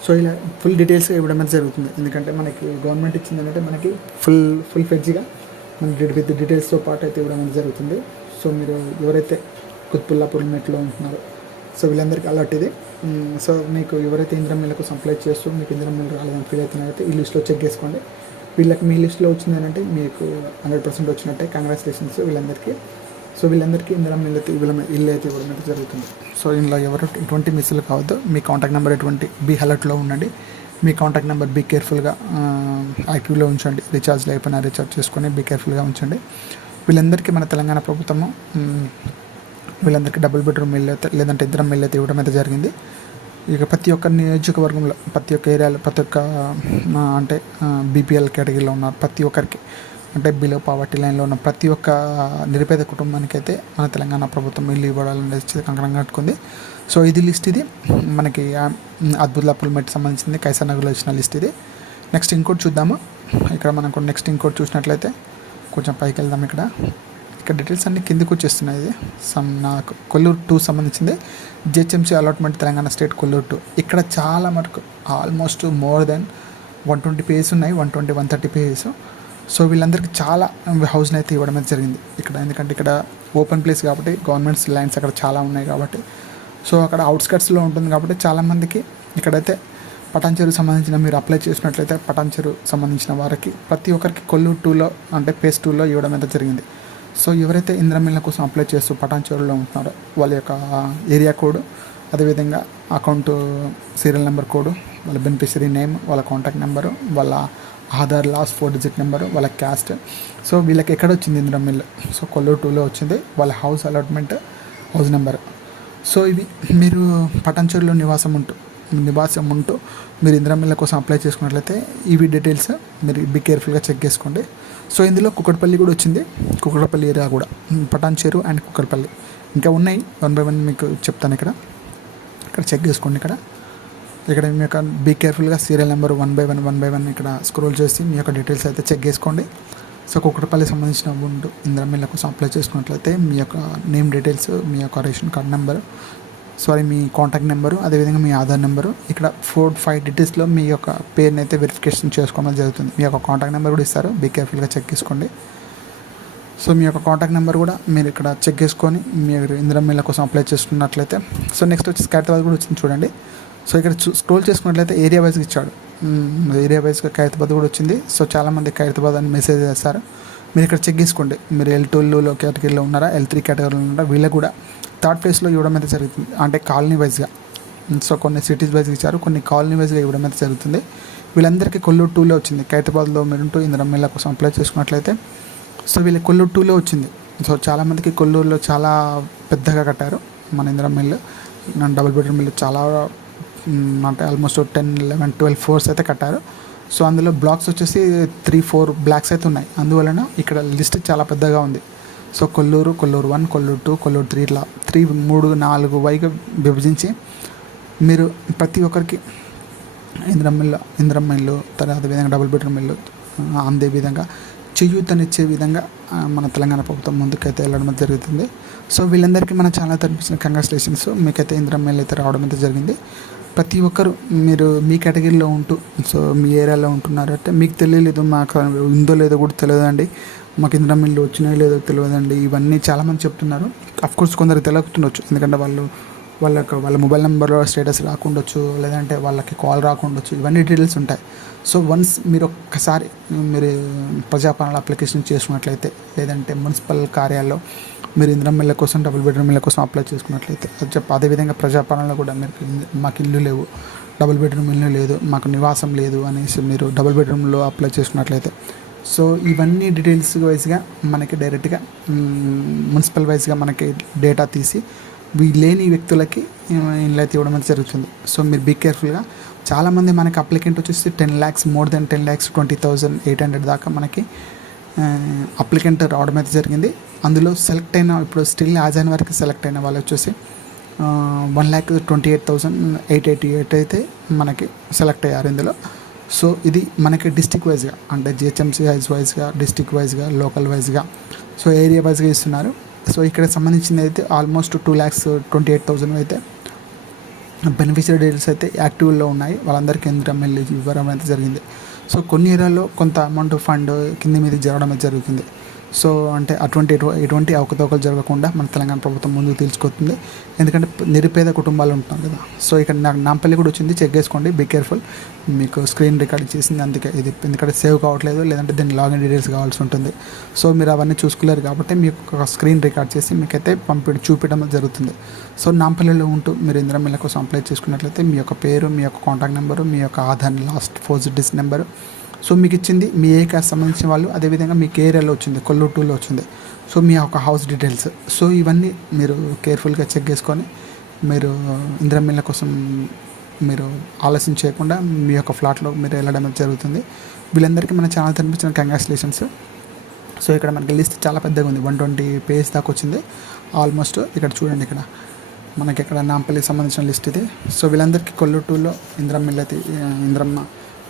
సో ఇలా ఫుల్ డీటెయిల్స్ ఇవ్వడం అనేది జరుగుతుంది. ఎందుకంటే మనకి గవర్నమెంట్ ఇచ్చిందంటే మనకి ఫుల్ ఫెడ్జ్గా మనకి విత్ డీటెయిల్స్తో పాటు అయితే ఇవ్వడం అనేది జరుగుతుంది. సో మీరు ఎవరైతే కుత్బుల్లాపూర్ మెట్లో ఉంటున్నారో సో వీళ్ళందరికీ అలర్ట్ ఇది. సో మీకు ఎవరైతే ఇందిరమ్మ ఇళ్ళ కోసం అప్లై చేస్తూ మీకు ఇందిరమ్మ ఇల్లు రాలేదని ఫీల్ అవుతున్నారైతే ఈ లిస్ట్లో చెక్ చేసుకోండి. వీళ్ళకి మీ లిస్ట్లో వచ్చిందంటే మీకు 100% వచ్చినట్టే. కంగ్రాచులేషన్స్ వీళ్ళందరికీ. సో వీళ్ళందరికీ ఇందిరమ్మ ఇల్లు అయితే ఇవ్వడం అయితే జరుగుతుంది. సో ఇందులో ఎవరు ఎటువంటి మిస్సులు కావద్దు. మీ కాంటాక్ట్ నెంబర్ ఎటువంటి బీ అలర్ట్లో ఉండండి. మీ కాంటాక్ట్ నెంబర్ బీ కేర్ఫుల్గా యాక్టివ్లో ఉంచండి. రీఛార్జ్ లేకపోయినా రీఛార్జ్ చేసుకొని బీ కేర్ఫుల్గా ఉంచండి. వీళ్ళందరికీ మన తెలంగాణ ప్రభుత్వము వీళ్ళందరికీ డబుల్ బెడ్రూమ్ ఇల్లు అయితే లేదంటే ఇందిరమ్మ ఇల్లు అయితే ఇవ్వడం అయితే జరిగింది. ఇక ప్రతి ఒక్క నియోజకవర్గంలో ప్రతి ఒక్క ఏరియాలో ప్రతి ఒక్క అంటే బీపీఎల్ కేటగిరీలో ఉన్న ప్రతి ఒక్కరికి అంటే బిలో పావర్టీ లైన్లో ఉన్న ప్రతి ఒక్క నిరుపేద కుటుంబానికి అయితే మన తెలంగాణ ప్రభుత్వం ఇల్లు ఇవ్వాలని కంకణం కట్టుకుంది. సో ఇది లిస్ట్. ఇది మనకి అద్భుతలాపూర్ మెట్ సంబంధించింది కైసర్ నగర్లో ఇచ్చిన లిస్ట్ ఇది. నెక్స్ట్ ఇంకోటి చూద్దాము. ఇక్కడ మనకు నెక్స్ట్ ఇంకోటి చూసినట్లయితే కొంచెం పైకి వెళ్దాం. ఇక్కడ డీటెయిల్స్ అన్ని కిందకి వచ్చేస్తున్నాయి. ఇది నాకు కొల్లూరు 2 సంబంధించింది GHMC allotment Telangana state Kollur 2. ఇక్కడ చాలా మటుకు ఆల్మోస్ట్ మోర్ దెన్ 120 పేజెస్ ఉన్నాయి. 120-130 పేజెస్. సో వీళ్ళందరికీ చాలా హౌస్ని అయితే ఇవ్వడం అయితే జరిగింది ఇక్కడ. ఎందుకంటే ఇక్కడ ఓపెన్ ప్లేస్ కాబట్టి, గవర్నమెంట్స్ ల్యాండ్స్ అక్కడ చాలా ఉన్నాయి కాబట్టి, సో అక్కడ అవుట్స్కట్స్లో ఉంటుంది కాబట్టి చాలామందికి ఇక్కడైతే పటాన్చెరు సంబంధించిన మీరు అప్లై చేసినట్లయితే పటాన్చెరు సంబంధించిన వారికి ప్రతి ఒక్కరికి కొల్లూరు 2లో అంటే ఫేజ్ 2లో ఇవ్వడం అయితే జరిగింది. సో ఎవరైతే ఇందిరమ్మ ఇళ్ళ కోసం అప్లై చేస్తూ పటాన్చెరులో ఉంటున్నారో వాళ్ళ యొక్క ఏరియా కోడ్, అదేవిధంగా అకౌంట్ సీరియల్ నెంబర్ కోడ్, వాళ్ళ బెనిఫిషరీ నేమ్, వాళ్ళ కాంటాక్ట్ నెంబరు, వాళ్ళ ఆధార్ లాస్ట్ 4 డిజిట్ నెంబరు, వాళ్ళ క్యాస్ట్. సో వీళ్ళకి ఎక్కడ వచ్చింది ఇందిరమ్మ ఇల్లు? సో కొల్లూరు 2లో వచ్చింది. వాళ్ళ house allotment, house number. So ఇవి మీరు పటాన్చెరులో నివాసం ఉంటూ మీరు ఇందిరమ్మ ఇళ్ళ కోసం అప్లై చేసుకున్నట్లయితే ఇవి డీటెయిల్స్ మీరు బీ కేర్ఫుల్గా చెక్ చేసుకోండి. సో ఇందులో కుక్కట్పల్లి కూడా వచ్చింది, కుక్కట్పల్లి ఏరియా కూడా, పటాన్చెరు అండ్ కుక్కట్పల్లి ఇంకా ఉన్నాయి. 1 by 1 మీకు చెప్తాను. ఇక్కడ చెక్ చేసుకోండి. ఇక్కడ మీ యొక్క బీ కేర్ఫుల్గా సీరియల్ నెంబర్ 1 by 1 ఇక్కడ స్క్రోల్ చేసి మీ యొక్క డీటెయిల్స్ అయితే చెక్ చేసుకోండి. సో కుక్కట్పల్లి సంబంధించిన ఉండు ఇందిరమ్మ ఇళ్ళ కోసం అప్లై చేసుకున్నట్లయితే మీ యొక్క నేమ్ డీటెయిల్స్, మీ యొక్క రేషన్ కార్డ్ నెంబరు, మీ కాంటాక్ట్ నెంబరు, అదేవిధంగా మీ ఆధార్ నెంబరు, ఇక్కడ 4-5 డీటెయిల్స్లో మీ యొక్క పేరుని అయితే వెరిఫికేషన్ చేసుకోవడం జరుగుతుంది. మీ యొక్క కాంటాక్ట్ నెంబర్ కూడా ఇస్తారు, బీ కేర్ఫుల్గా చెక్ చేసుకోండి. సో మీ యొక్క కాంటాక్ట్ నెంబర్ కూడా మీరు ఇక్కడ చెక్ చేసుకొని మీరు ఇందిరమ్మ ఇళ్ళ కోసం అప్లై చేసుకున్నట్లయితే. సో నెక్స్ట్ వచ్చి ఖైరతాబాద్ కూడా వచ్చింది చూడండి. సో ఇక్కడ స్క్రోల్ చేసుకున్నట్లయితే ఏరియా వైజ్గా ఇచ్చాడు. ఏరియా వైజ్గా ఖైరతాబాద్ కూడా వచ్చింది. సో చాలామంది ఖైరతాబాద్ అని మెసేజ్ చేస్తారు. మీరు ఇక్కడ చెక్ చేసుకోండి. మీరు L2లో కేటగిరీలో ఉన్నారా, L3 కేటగిరీలో ఉన్నారా, వీళ్ళకి కూడా 3rd ప్లేస్లో ఇవ్వడం అయితే జరుగుతుంది. అంటే కాలనీ వైజ్గా. సో కొన్ని సిటీస్ వైజ్గా ఇచ్చారు, కొన్ని కాలనీ వైజ్గా ఇవ్వడం అయితే జరుగుతుంది. వీళ్ళందరికీ కొల్లూరు 2లో వచ్చింది. ఖైరతాబాద్లో మీరుంటూ ఇందిరమ్మ ఇళ్ళ కోసం అప్లై చేసుకున్నట్లయితే సో వీళ్ళకి కొల్లూరు 2లో వచ్చింది. సో చాలామందికి కొల్లూరులో చాలా పెద్దగా కట్టారు మన ఇందిరమ్మ ఇల్లు, డబుల్ బెడ్రూమ్ ఇల్లు చాలా అంటే ఆల్మోస్ట్ 10, 11, 12 floors అయితే కట్టారు. సో అందులో బ్లాక్స్ వచ్చేసి 3-4 బ్లాక్స్ అయితే ఉన్నాయి. అందువలన ఇక్కడ లిస్ట్ చాలా పెద్దగా ఉంది. సో కొల్లూరు 1, కొల్లూరు 2, కొల్లూరు 3 ఇట్లా 3-4 వైగా విభజించి మీరు ప్రతి ఒక్కరికి ఇందిరమ్మ ఇల్లు, తర్వాత అదేవిధంగా డబుల్ బెడ్రూమ్ ఇల్లు అందే విధంగా చేయూతనిచ్చే విధంగా మన తెలంగాణ ప్రభుత్వం ముందుకైతే వెళ్ళడం జరుగుతుంది. సో వీళ్ళందరికీ మన ఛానల్ తరపున కంగ్రాచులేషన్స్. మీకైతే ఇందిరమ్మ ఇల్లు అయితే రావడం అయితే జరిగింది. ప్రతి ఒక్కరు మీరు మీ కేటగిరీలో ఉంటూ, సో మీ ఏరియాలో ఉంటున్నారంటే మీకు తెలియలేదు, మాకు ఉందో లేదో కూడా తెలియదండి, మాకు ఇందిరమ్మ ఇల్లు వచ్చినాయో లేదో తెలియదండి, ఇవన్నీ చాలామంది చెప్తున్నారు. అఫ్కోర్స్ కొందరు తెలియకుండొచ్చు, ఎందుకంటే వాళ్ళ మొబైల్ నెంబర్లో స్టేటస్ రాకుండొచ్చు, లేదంటే వాళ్ళకి కాల్ రాకుండొచ్చు, ఇవన్నీ డీటెయిల్స్ ఉంటాయి. సో వన్స్ మీరు ఒక్కసారి మీరు ప్రజాపాలన అప్లికేషన్ చేసుకున్నట్లయితే, లేదంటే మున్సిపల్ కార్యాలయంలో మీరు ఇందిరమ్మ ఇళ్ళ కోసం, డబుల్ బెడ్రూమ్ ఇళ్ళ కోసం అప్లై చేసుకున్నట్లయితే అదేవిధంగా ప్రజాపాలనలో కూడా మీరు మాకు ఇల్లు లేవు, డబుల్ బెడ్రూమ్ ఇల్లు లేదు, మాకు నివాసం లేదు అనేసి మీరు డబుల్ బెడ్రూమ్లో అప్లై చేసుకున్నట్లయితే, సో ఇవన్నీ డీటెయిల్స్ వైజ్గా మనకి డైరెక్ట్గా మున్సిపల్ వైజ్గా మనకి డేటా తీసి లేని వ్యక్తులకి ఇల్లు అయితే ఇవ్వడం అయితే జరుగుతుంది. సో మీరు బీ కేర్ఫుల్గా. చాలామంది మనకి అప్లికెంట్ వచ్చేసి 10 lakhs, మోర్ దెన్ 10 lakhs, 20,800 దాకా మనకి అప్లికెంట్ రావడం అయితే జరిగింది. అందులో సెలెక్ట్ అయిన, ఇప్పుడు స్టిల్ యాజ్ అయిన వరకు సెలెక్ట్ అయిన వాళ్ళు వచ్చేసి 1,28,888 అయితే మనకి సెలెక్ట్ అయ్యారు ఇందులో. సో ఇది మనకి డిస్టిక్ వైజ్గా, అంటే జిహెచ్ఎంసీ వైజ్గా, డిస్టిక్ వైజ్గా, లోకల్ వైజ్గా, సో ఏరియా వైజ్గా ఇస్తున్నారు. సో ఇక్కడ సంబంధించింది అయితే ఆల్మోస్ట్ 2,28,000 అయితే బెనిఫిషియరీ డీటెయిల్స్ అయితే యాక్టివ్లో ఉన్నాయి. వాళ్ళందరికీ ఇందిరమ్మ ఇల్లు ఇవ్వడం అయితే జరిగింది. సో కొన్ని ఏరియాలో కొంత అమౌంట్ ఫండ్ కింద మీదకి జరగడం అయితే జరుగుతుంది. సో అంటే ఎటువంటి అవకతవకలు జరగకుండా మన తెలంగాణ ప్రభుత్వం ముందుకు తీసుకొస్తుంది. ఎందుకంటే నిరుపేద కుటుంబాలు ఉంటున్నారు కదా. సో ఇక్కడ నాకు నాంపల్లి కూడా వచ్చింది, చెక్ చేసుకోండి, బీ కేర్ఫుల్. మీకు స్క్రీన్ రికార్డ్ చేసింది, అందుకే ఇది ఎందుకంటే సేవ్ కావట్లేదు, లేదంటే దీన్ని లాగిన్ డీటెయిల్స్ కావాల్సి ఉంటుంది. సో మీరు అవన్నీ చూసుకోలేరు కాబట్టి మీకు ఒక స్క్రీన్ రికార్డ్ చేసి మీకైతే చూపించడం జరుగుతుంది. సో నాంపల్లిలో ఉంటూ మీరు ఇందిరమ్మ ఇళ్ళ కోసం అప్లై చేసుకున్నట్లయితే మీ యొక్క పేరు, మీ యొక్క కాంటాక్ట్ నెంబరు, మీ యొక్క Aadhaar last 4 digits number, so మీకు ఇచ్చింది మీ ఏ క్యాస్ట్ సంబంధించిన వాళ్ళు, అదేవిధంగా మీకు ఏరియాలో వచ్చింది, కొల్లూరు 2లో వచ్చింది. సో మీ యొక్క హౌస్ డీటెయిల్స్, సో ఇవన్నీ మీరు కేర్ఫుల్గా చెక్ చేసుకొని మీరు ఇందిరమ్మ ఇళ్ళ కోసం మీరు ఆలస్యం చేయకుండా మీ యొక్క ఫ్లాట్లో మీరు వెళ్ళడం జరుగుతుంది. వీళ్ళందరికీ మన ఛానల్ కనిపించిన కంగ్రాచులేషన్స్. సో ఇక్కడ మనకి లిస్ట్ చాలా పెద్దగా ఉంది, 120 pages దాకా వచ్చింది ఆల్మోస్ట్. ఇక్కడ చూడండి, ఇక్కడ మనకి ఇక్కడ నాంపల్లికి సంబంధించిన లిస్ట్ ఇది. సో వీళ్ళందరికీ కొల్లూరు 2లో ఇందిరమ్మ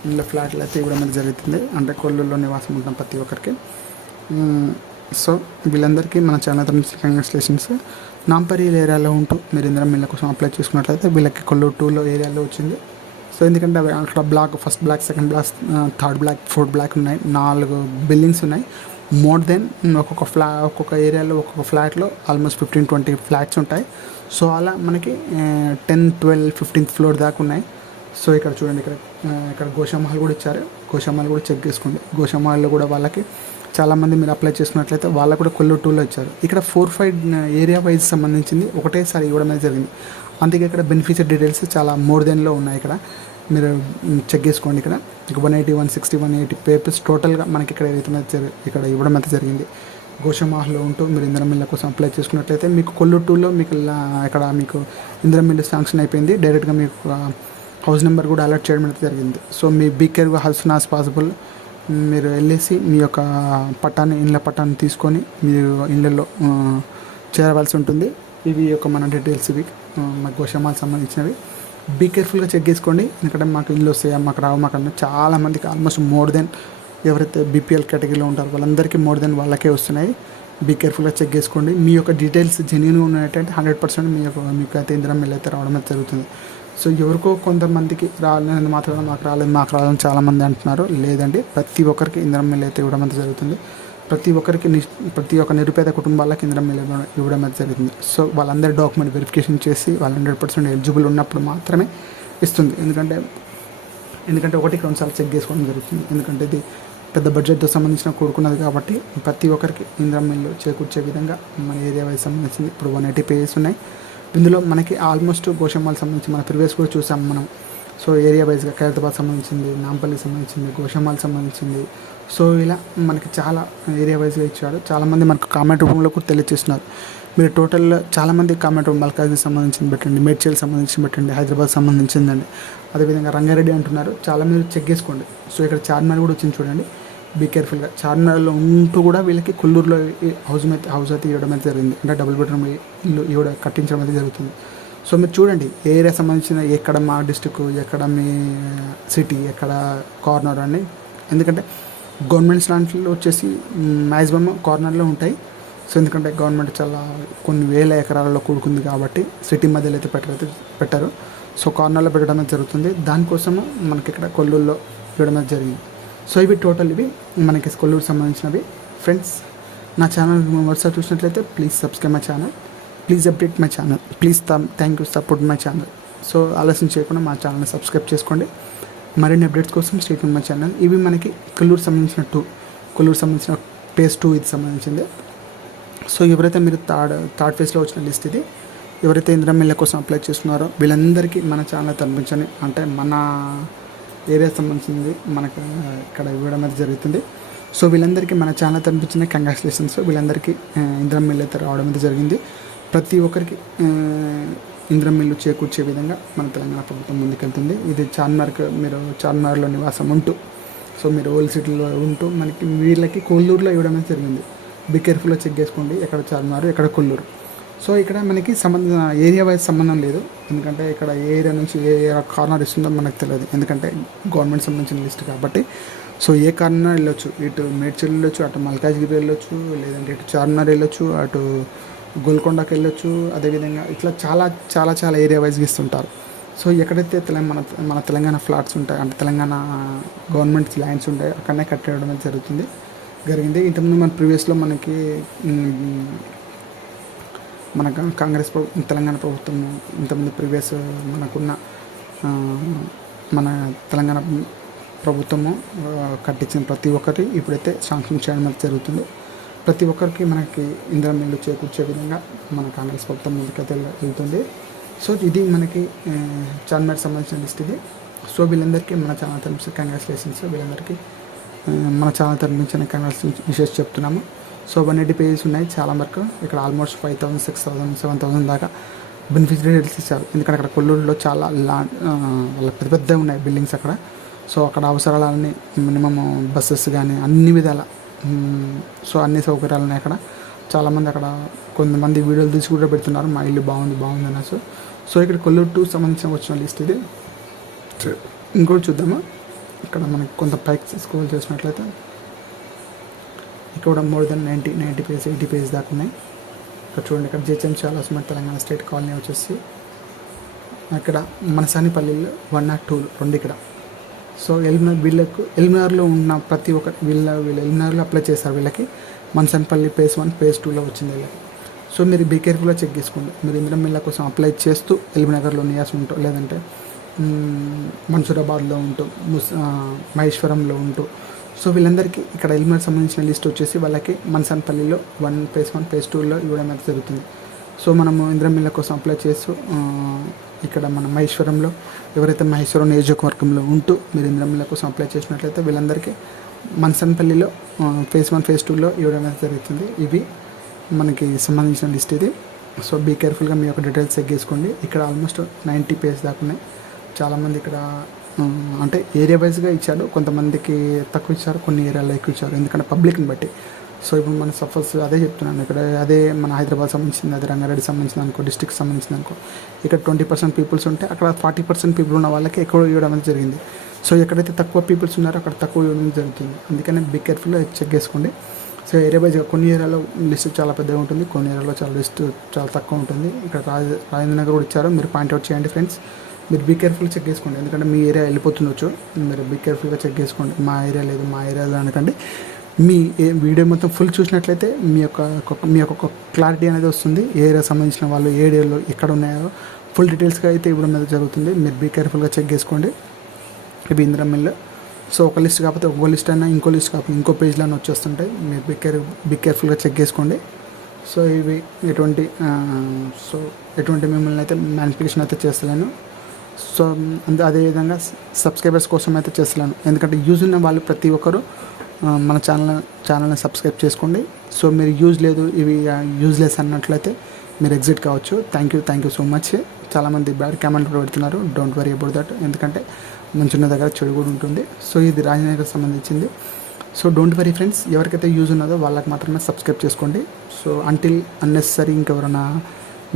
ఇళ్ళ ఫ్లాట్లు అయితే ఇవ్వడం అనేది జరుగుతుంది. అంటే కొల్లూరులో నివాసం ఉంటాం ప్రతి ఒక్కరికి. సో వీళ్ళందరికీ మన ఛానల్ తరఫున కంగ్రాచులేషన్స్. నాంపల్లి ఏరియాలో ఉంటూ మీరు ఇందిరమ్మ ఇళ్ళ కోసం అప్లై చేసుకున్నట్లయితే వీళ్ళకి కొల్లూరు 2లో ఏరియాలో వచ్చింది. సో ఎందుకంటే అవి అక్కడ block, first block, second block, third block, fourth block ఉన్నాయి, 4 బిల్డింగ్స్ ఉన్నాయి. మోర్ దెన్ ఒక్కొక్క ఏరియాలో ఒక్కొక్క ఫ్లాట్లో ఆల్మోస్ట్ 15-20 ఫ్లాట్స్ ఉంటాయి. సో అలా మనకి 10, 12, 15th ఫ్లోర్ దాకా ఉన్నాయి. సో ఇక్కడ చూడండి, ఇక్కడ గోషామహల్ కూడా ఇచ్చారు. గోషామహల్ కూడా చెక్ చేసుకోండి. గోషామహల్లో కూడా వాళ్ళకి చాలామంది మీరు అప్లై చేసుకున్నట్లయితే వాళ్ళకు కూడా కొల్లూరు 2లో ఇచ్చారు. ఇక్కడ 4-5 ఏరియా వైజ్ సంబంధించింది ఒకటేసారి ఇవ్వడం అనేది జరిగింది. అందుకే ఇక్కడ బెనిఫిషియర్ డీటెయిల్స్ చాలా మోర్ దెన్లో ఉన్నాయి. ఇక్కడ మీరు చెక్ చేసుకోండి. ఇక్కడ 180, 160, 180 పేపర్స్ టోటల్గా మనకి ఇక్కడ ఏదైతే ఇక్కడ ఇవ్వడం అయితే జరిగింది. గోషామహల్లో ఉంటూ మీరు ఇందిరమ్మ ఇళ్ళ కోసం అప్లై చేసుకున్నట్లయితే మీకు కొల్లూరు 2లో మీకు ఇక్కడ మీకు ఇందిరమ్మ ఇల్లు శాంక్షన్ అయిపోయింది. డైరెక్ట్గా మీకు హౌస్ నెంబర్ కూడా అలర్ట్ చేయడం అయితే జరిగింది. సో మీ బీ కేర్గా హౌస్ యాజ్ పాసిబుల్ మీరు వెళ్ళేసి మీ యొక్క ఇండ్ల పట్టాన్ని తీసుకొని మీరు ఇళ్ళల్లో చేరవలసి ఉంటుంది. ఇవి యొక్క మన డీటెయిల్స్, ఇవి మాకు గోషామహల్ సంబంధించినవి. బీ కేర్ఫుల్గా చెక్ చేసుకోండి. ఎందుకంటే మాకు ఇల్లు వస్తాయా, మాకు రావు, మాకు అన్న చాలామందికి ఆల్మోస్ట్ మోర్ దెన్ ఎవరైతే బీపీఎల్ కేటగిరీలో ఉంటారో వాళ్ళందరికీ మోర్ దెన్ వాళ్ళకే వస్తున్నాయి. బీ కేర్ఫుల్గా చెక్ చేసుకోండి. మీ యొక్క డీటెయిల్స్ జెన్యూన్గా ఉన్నట్టయితే 100% మీకు అయితే ఇందిరమ్మ ఇల్లు అయితే రావడం అయితే జరుగుతుంది. సో ఎవరికో కొంతమందికి రాలేదు, మాకు రాలని చాలామంది అంటున్నారు. లేదండి, ప్రతి ఒక్కరికి ఇందిరమ్మ ఇల్లు అయితే ఇవ్వడం అయితే జరుగుతుంది. ప్రతి ఒక్క నిరుపేద కుటుంబాలకు ఇందిరమ్మ ఇల్లు ఇవ్వడం అయితే జరుగుతుంది. సో వాళ్ళందరి డాక్యుమెంట్ వెరిఫికేషన్ చేసి వాళ్ళు 100% ఎలిజిబుల్ ఉన్నప్పుడు మాత్రమే ఇస్తుంది. ఎందుకంటే 1-2 సార్లు చెక్ చేసుకోవడం జరుగుతుంది. ఎందుకంటే ఇది పెద్ద బడ్జెట్తో సంబంధించిన కూడుకున్నది కాబట్టి ప్రతి ఒక్కరికి ఇందిరమ్మ ఇల్లు చేకూర్చే విధంగా మన ఏరియా వైజ్ సంబంధించింది ఇప్పుడు 180 పేజెస్ ఉన్నాయి. ఇందులో మనకి ఆల్మోస్ట్ గోషామహల్ సంబంధించి మన ప్రీవియస్ కూడా చూసాం మనం. సో ఏరియా వైజ్గా ఖైరతాబాద్ సంబంధించింది, నాంపల్లికి సంబంధించింది, గోషామహల్ సంబంధించింది. సో ఇలా మనకి చాలా ఏరియా వైజ్గా ఇచ్చాడు. చాలామంది మనకు కామెంట్ రూపంలో కూడా తెలియజేస్తున్నారు. మీరు టోటల్ చాలామంది కామెంట్ రూమ్ మల్కాజ్కి సంబంధించింది పెట్టండి, మేడ్చల్ సంబంధించి పెట్టండి, హైదరాబాద్ సంబంధించిందండి, అదేవిధంగా రంగారెడ్డి అంటున్నారు. చాలా మీరు చెక్ చేసుకోండి. సో ఇక్కడ చార్మినార్ కూడా వచ్చింది చూడండి. బీ కేర్ఫుల్గా చార్మినార్లో ఉంటూ కూడా వీళ్ళకి కొల్లూరులో హౌస్ అయితే ఇవ్వడం అయితే జరిగింది. అంటే డబుల్ బెడ్రూమ్ ఇల్లు కట్టించడం అయితే జరుగుతుంది. సో మీరు చూడండి, ఏ ఏరియా సంబంధించిన ఎక్కడ మా డిస్టిక్, ఎక్కడ మీ సిటీ, ఎక్కడ కార్నర్ అని. ఎందుకంటే గవర్నమెంట్స్ లాంటిలో వచ్చేసి మ్యాక్సిమం కార్నర్లో ఉంటాయి. సో ఎందుకంటే గవర్నమెంట్ చాలా కొన్ని వేల ఎకరాలలో కూడుకుంది కాబట్టి సిటీ మధ్యలో అయితే పెట్టారు. సో కార్నర్లో పెట్టడం అయితే జరుగుతుంది. దానికోసము మనకి ఇక్కడ కొల్లూరులో ఇవ్వడం అయితే జరిగింది. సో ఇవి మనకి కొల్లూరు సంబంధించినవి. ఫ్రెండ్స్, నా ఛానల్ వరుసగా చూసినట్లయితే please subscribe my channel, please update my channel, please thank you support my channel. So ఆలస్యం చేయకుండా మా ఛానల్ని సబ్స్క్రైబ్ చేసుకోండి. మరిన్ని అప్డేట్స్ కోసం స్టే ట్యూన్ మై ఛానల్. ఇవి మనకి కొల్లూరు సంబంధించిన phase 2 ఇది సంబంధించింది. సో ఎవరైతే మీరు థర్డ్ ఫేజ్లో వచ్చిన లిస్ట్ ఇది, ఎవరైతే ఇందిరమ్మ ఇళ్ళ కోసం అప్లై చేస్తున్నారో వీళ్ళందరికీ మన ఛానల్ కనిపించండి. అంటే మన ఏరియా సంబంధించింది మనకు ఇక్కడ ఇవ్వడం అనేది జరుగుతుంది. సో వీళ్ళందరికీ మన ఛానల్ కనిపించిన కంగ్రాచులేషన్స్. వీళ్ళందరికీ ఇందిరమ్మ ఇల్లు అయితే రావడం అయితే జరిగింది. ప్రతి ఒక్కరికి ఇందిరమ్మ ఇల్లు చేకూర్చే విధంగా మన తెలంగాణ ప్రభుత్వం ముందుకెళ్తుంది. ఇది మీరు చార్మినార్లో నివాసం ఉంటూ, సో మీరు ఓల్డ్ సిటీలో ఉంటూ మనకి వీళ్ళకి కొల్లూరులో ఇవ్వడం అయితే జరిగింది. బీ కేర్ఫుల్గా చెక్ చేసుకోండి, ఎక్కడ చార్మినార్, ఎక్కడ కొల్లూరు. సో ఇక్కడ మనకి ఏరియా వైజ్ సంబంధం లేదు. ఎందుకంటే ఇక్కడ ఏ ఏరియా నుంచి ఏ కార్నర్ ఇస్తుందో మనకు తెలియదు. ఎందుకంటే గవర్నమెంట్ సంబంధించిన లిస్ట్ కాబట్టి. సో ఏ కార్నర్ వెళ్ళొచ్చు, ఇటు మేడ్చల్ వెళ్ళొచ్చు, అటు మల్కాజ్గిరి వెళ్ళొచ్చు, లేదంటే ఇటు చార్మినార్ వెళ్ళొచ్చు, అటు గోల్కొండకి వెళ్ళొచ్చు. అదేవిధంగా ఇట్లా చాలా ఏరియా వైజ్గా ఇస్తుంటారు. సో ఎక్కడైతే మన తెలంగాణ ఫ్లాట్స్ ఉంటాయి, అంటే తెలంగాణ గవర్నమెంట్ ల్యాండ్స్ ఉంటాయి, అక్కడనే కట్టేయడం జరిగింది. ఇంతకుముందు మన ప్రీవియస్లో మనకి కాంగ్రెస్ తెలంగాణ ప్రభుత్వం ఇంతకుముందు ప్రీవియస్ మనకున్న మన తెలంగాణ ప్రభుత్వము కట్టించిన ప్రతి ఒక్కటి ఇప్పుడైతే శాంక్షన్ చేయడం జరుగుతుంది. ప్రతి ఒక్కరికి మనకి ఇందిరమ్మ ఇల్లు చేకూర్చే విధంగా మన కాంగ్రెస్ ప్రభుత్వం ముందుకైతే వెళ్తుంది. సో ఇది మనకి చార్మినార్ సంబంధించిన లిస్ట్ ఇది. సో వీళ్ళందరికీ మన ఛానల్ తరఫు కంగ్రాచులేషన్స్. వీళ్ళందరికీ మన ఛానల్ తరఫు కంగ్రాచులేషన్స్ విషెస్ చెప్తున్నాము. సో 180 పేజెస్ ఉన్నాయి చాలా వరకు. ఇక్కడ ఆల్మోస్ట్ 5,000, 6,000, 7,000 దాకా బెనిఫిషియరీ డీటెయిల్స్ ఇచ్చారు. ఎందుకంటే అక్కడ కొల్లూరులో చాలా వాళ్ళ పెద్ద ఉన్నాయి బిల్డింగ్స్ అక్కడ. సో అక్కడ అవసరాలన్నీ మినిమమ్ బస్సెస్ కానీ అన్ని విధాల, సో అన్ని సౌకర్యాలు ఉన్నాయి అక్కడ. చాలామంది అక్కడ కొంతమంది వీడియోలు తీసి కూడా పెడుతున్నారు, మా ఇల్లు బాగుంది అనేసి. సో ఇక్కడ కొల్లూరు 2 సంబంధించిన వచ్చిన లిస్ట్ ఇది. ఇంకోటి చూద్దాము. ఇక్కడ మనకి కొంత పైకి స్క్రోల్ చేసినట్లయితే ఇక్కడ మోర్ దెన్ 90 పేజెస్, 80 పేజెస్ దాకా ఉన్నాయి. ఇక్కడ చూడండి, ఇక్కడ జిహెచ్ఎంసీ ఆలోచన తెలంగాణ స్టేట్ కాలనీ వచ్చేసి అక్కడ మనసానిపల్లిలో 1 or 2 రెండు ఇక్కడ. సో ఎల్మినార్లో ఉన్న ప్రతి ఒక్క వీళ్ళు ఎల్మినార్లో అప్లై చేశారు. వీళ్ళకి మనసానిపల్లి phase 1 phase 2లో వచ్చింది వీళ్ళకి. సో మీరు బీ కేర్ఫుల్గా చెక్ చేసుకోండి. మీరు ఇందిరం ఇళ్ళ కోసం అప్లై చేస్తూ ఎల్బీనగర్లో నియాస్ ఉంటూ, లేదంటే మన్సూరాబాద్లో ఉంటూ, మహేశ్వరంలో ఉంటూ, సో వీళ్ళందరికీ ఇక్కడ ఎల్బీనగర్ సంబంధించిన లిస్ట్ వచ్చేసి వాళ్ళకి మనసానిపల్లిలో phase 1 phase 2లో ఇవ్వడం అయితే జరుగుతుంది. సో మనము ఇందిరం ఇళ్ళ కోసం అప్లై చేస్తూ ఇక్కడ మన మహేశ్వరంలో ఎవరైతే మహేశ్వరం నియోజకవర్గంలో ఉంటూ మీరు ఇందిరం ఇళ్ళ కోసం అప్లై చేసినట్లయితే వీళ్ళందరికీ మనసానిపల్లిలో phase 1 phase 2లో ఇవ్వడం అయితే జరుగుతుంది. ఇవి మనకి సంబంధించిన లిస్ట్ ఇది. సో బీ కేర్ఫుల్గా మీ యొక్క డీటెయిల్స్ చెక్ చేసుకోండి. ఇక్కడ ఆల్మోస్ట్ 90 పేజ్ దాకా ఉన్నాయి. చాలామంది ఇక్కడ అంటే ఏరియా వైజ్గా ఇచ్చాడు, కొంతమందికి తక్కువ ఇచ్చారు, కొన్ని ఏరియాలో ఎక్కువ ఇచ్చారు, ఎందుకంటే పబ్లిక్ని బట్టి. సో ఇప్పుడు మన సపోజ్ అదే చెప్తున్నాను, ఇక్కడ అదే మన హైదరాబాద్ సంబంధించింది, అదే రంగారెడ్డి సంబంధించింది అనుకో, డిస్ట్రిక్ట్ సంబంధించింది అనుకో, ఇక్కడ 20% పీపుల్స్ ఉంటే అక్కడ 40% పీపుల్ ఉన్న వాళ్ళకి ఎక్కువ ఇవ్వడం అనేది జరిగింది. సో ఎక్కడైతే తక్కువ పీపుల్స్ ఉన్నారో అక్కడ తక్కువ ఇవ్వడం జరుగుతుంది. అందుకని బీ కేర్ఫుల్గా చెక్ చేసుకోండి. సో ఏరియా వైజ్గా కొన్ని ఏరియాలో లిస్ట్ చాలా పెద్దగా ఉంటుంది, కొన్ని ఏరియాలో లిస్ట్ చాలా తక్కువ ఉంటుంది. ఇక్కడ రాజేంద్ర నగర్ కూడా ఇచ్చారు, మీరు పాయింట్అవుట్ చేయండి ఫ్రెండ్స్. మీరు బీ కేర్ఫుల్గా చెక్ చేసుకోండి, ఎందుకంటే మీ ఏరియా వెళ్ళిపోతుండొచ్చు. మీరు బీ కేర్ఫుల్గా చెక్ చేసుకోండి. మా ఏరియా లేదు, మా ఏరియాలో అనకండి. మీ వీడియో మొత్తం ఫుల్ చూసినట్లయితే మీ యొక్క క్లారిటీ అనేది వస్తుంది. ఏ ఏరియా సంబంధించిన వాళ్ళు ఏ ఏరియాలో ఎక్కడ ఉన్నాయో ఫుల్ డీటెయిల్స్గా అయితే ఇవ్వడం అనేది జరుగుతుంది. మీరు బీ కేర్ఫుల్గా చెక్ చేసుకోండి. ఇవి ఇందిరం ఇల్లు. సో ఒక లిస్ట్ కాకపోతే ఒక లిస్ట్ అయినా, ఇంకో లిస్ట్ కాకపోతే ఇంకో పేజ్లోనే వచ్చేస్తుంటాయి. మీరు బీ కేర్ఫుల్గా చెక్ చేసుకోండి. సో ఇవి ఎటువంటి మిమ్మల్ని అయితే మ్యానిపులేషన్ అయితే చేస్తలేను. సో అదేవిధంగా సబ్స్క్రైబర్స్ కోసం అయితే చేస్తలేను, ఎందుకంటే యూజ్ ఉన్న వాళ్ళు ప్రతి ఒక్కరు మన ఛానల్ని సబ్స్క్రైబ్ చేసుకోండి. సో మీరు యూజ్ లేదు, ఇవి యూజ్లెస్ అన్నట్లయితే మీరు ఎగ్జిట్ కావచ్చు. Thank you so much. చాలామంది బ్యాడ్ కామెంట్ కూడా పెడుతున్నారు. డోంట్ వరీ అబౌట్ దట్, ఎందుకంటే మంచున్న దగ్గర చెడు కూడా ఉంటుంది. సో ఇది రాజనగర్ సంబంధించింది. సో డోంట్ వరీ ఫ్రెండ్స్, ఎవరికైతే యూజ్ ఉన్నదో వాళ్ళకి మాత్రమే సబ్స్క్రైబ్ చేసుకోండి. సో అంటిల్ అన్నెసరీ ఇంకెవరైనా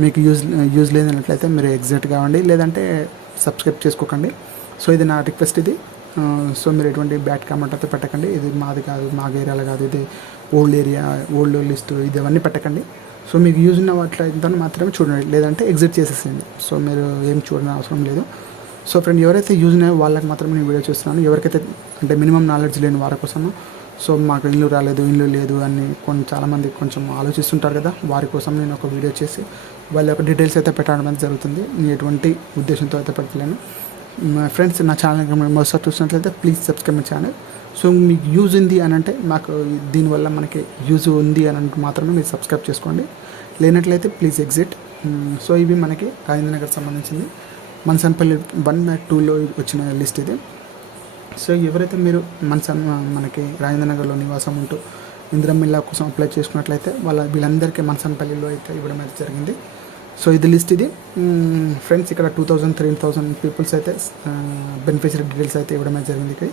మీకు యూజ్ లేదన్నట్లయితే మీరు ఎగ్జిట్ కావండి, లేదంటే సబ్స్క్రైబ్ చేసుకోకండి. సో ఇది నా రిక్వెస్ట్ ఇది. సో మీరు ఎటువంటి బ్యాడ్ కామెంట్ అయితే పెట్టకండి. ఇది మాది కాదు, మా ఏరియాలో కాదు, ఇది ఓల్డ్ లిస్ట్, ఇది అవన్నీ పెట్టకండి. సో మీకు యూజ్ ఉన్న వాటిలో మాత్రమే చూడండి, లేదంటే ఎగ్జిట్ చేసేసేయండి. సో మీరు ఏం చూడని అవసరం లేదు. సో ఫ్రెండ్, ఎవరైతే యూజ్ ఉన్నాయో వాళ్ళకి మాత్రమే నేను వీడియో చేస్తున్నాను. ఎవరికైతే అంటే మినిమం నాలెడ్జ్ లేని వారి కోసము, సో మాకు ఇల్లు లేదు అని చాలామంది కొంచెం ఆలోచిస్తుంటారు కదా, వారి కోసం నేను ఒక వీడియో చేసి వాళ్ళ యొక్క డీటెయిల్స్ అయితే పెట్టడం అనేది జరుగుతుంది. నేను ఎటువంటి ఉద్దేశంతో అయితే పెట్టలేను. ఫ్రెండ్స్, నా ఛానల్ మొదటిసారి చూసినట్లయితే please subscribe my channel. So మీకు యూజ్ ఉంది అని అంటే, మాకు దీనివల్ల మనకి యూజ్ ఉంది అని అంటే మాత్రమే మీరు సబ్స్క్రైబ్ చేసుకోండి, లేనట్లయితే ప్లీజ్ ఎగ్జిట్. సో ఇవి మనకి రాజేంద్ర నగర్ సంబంధించింది. మనసానిపల్లి 1 or 2లో వచ్చిన లిస్ట్ ఇది. సో ఎవరైతే మీరు మనకి రాజేంద్ర నగర్లో నివాసం ఉంటూ ఇందిరం ఇళ్ళ కోసం అప్లై చేసుకున్నట్లయితే వీళ్ళందరికీ మనసానిపల్లిలో అయితే ఇవ్వడం అయితే జరిగింది. సో ఇది లిస్ట్ ఇది ఫ్రెండ్స్. ఇక్కడ 2000-3000 పీపుల్స్ అయితే బెనిఫిషరీ డీటెయిల్స్ అయితే ఇవ్వడం అయితే జరిగింది.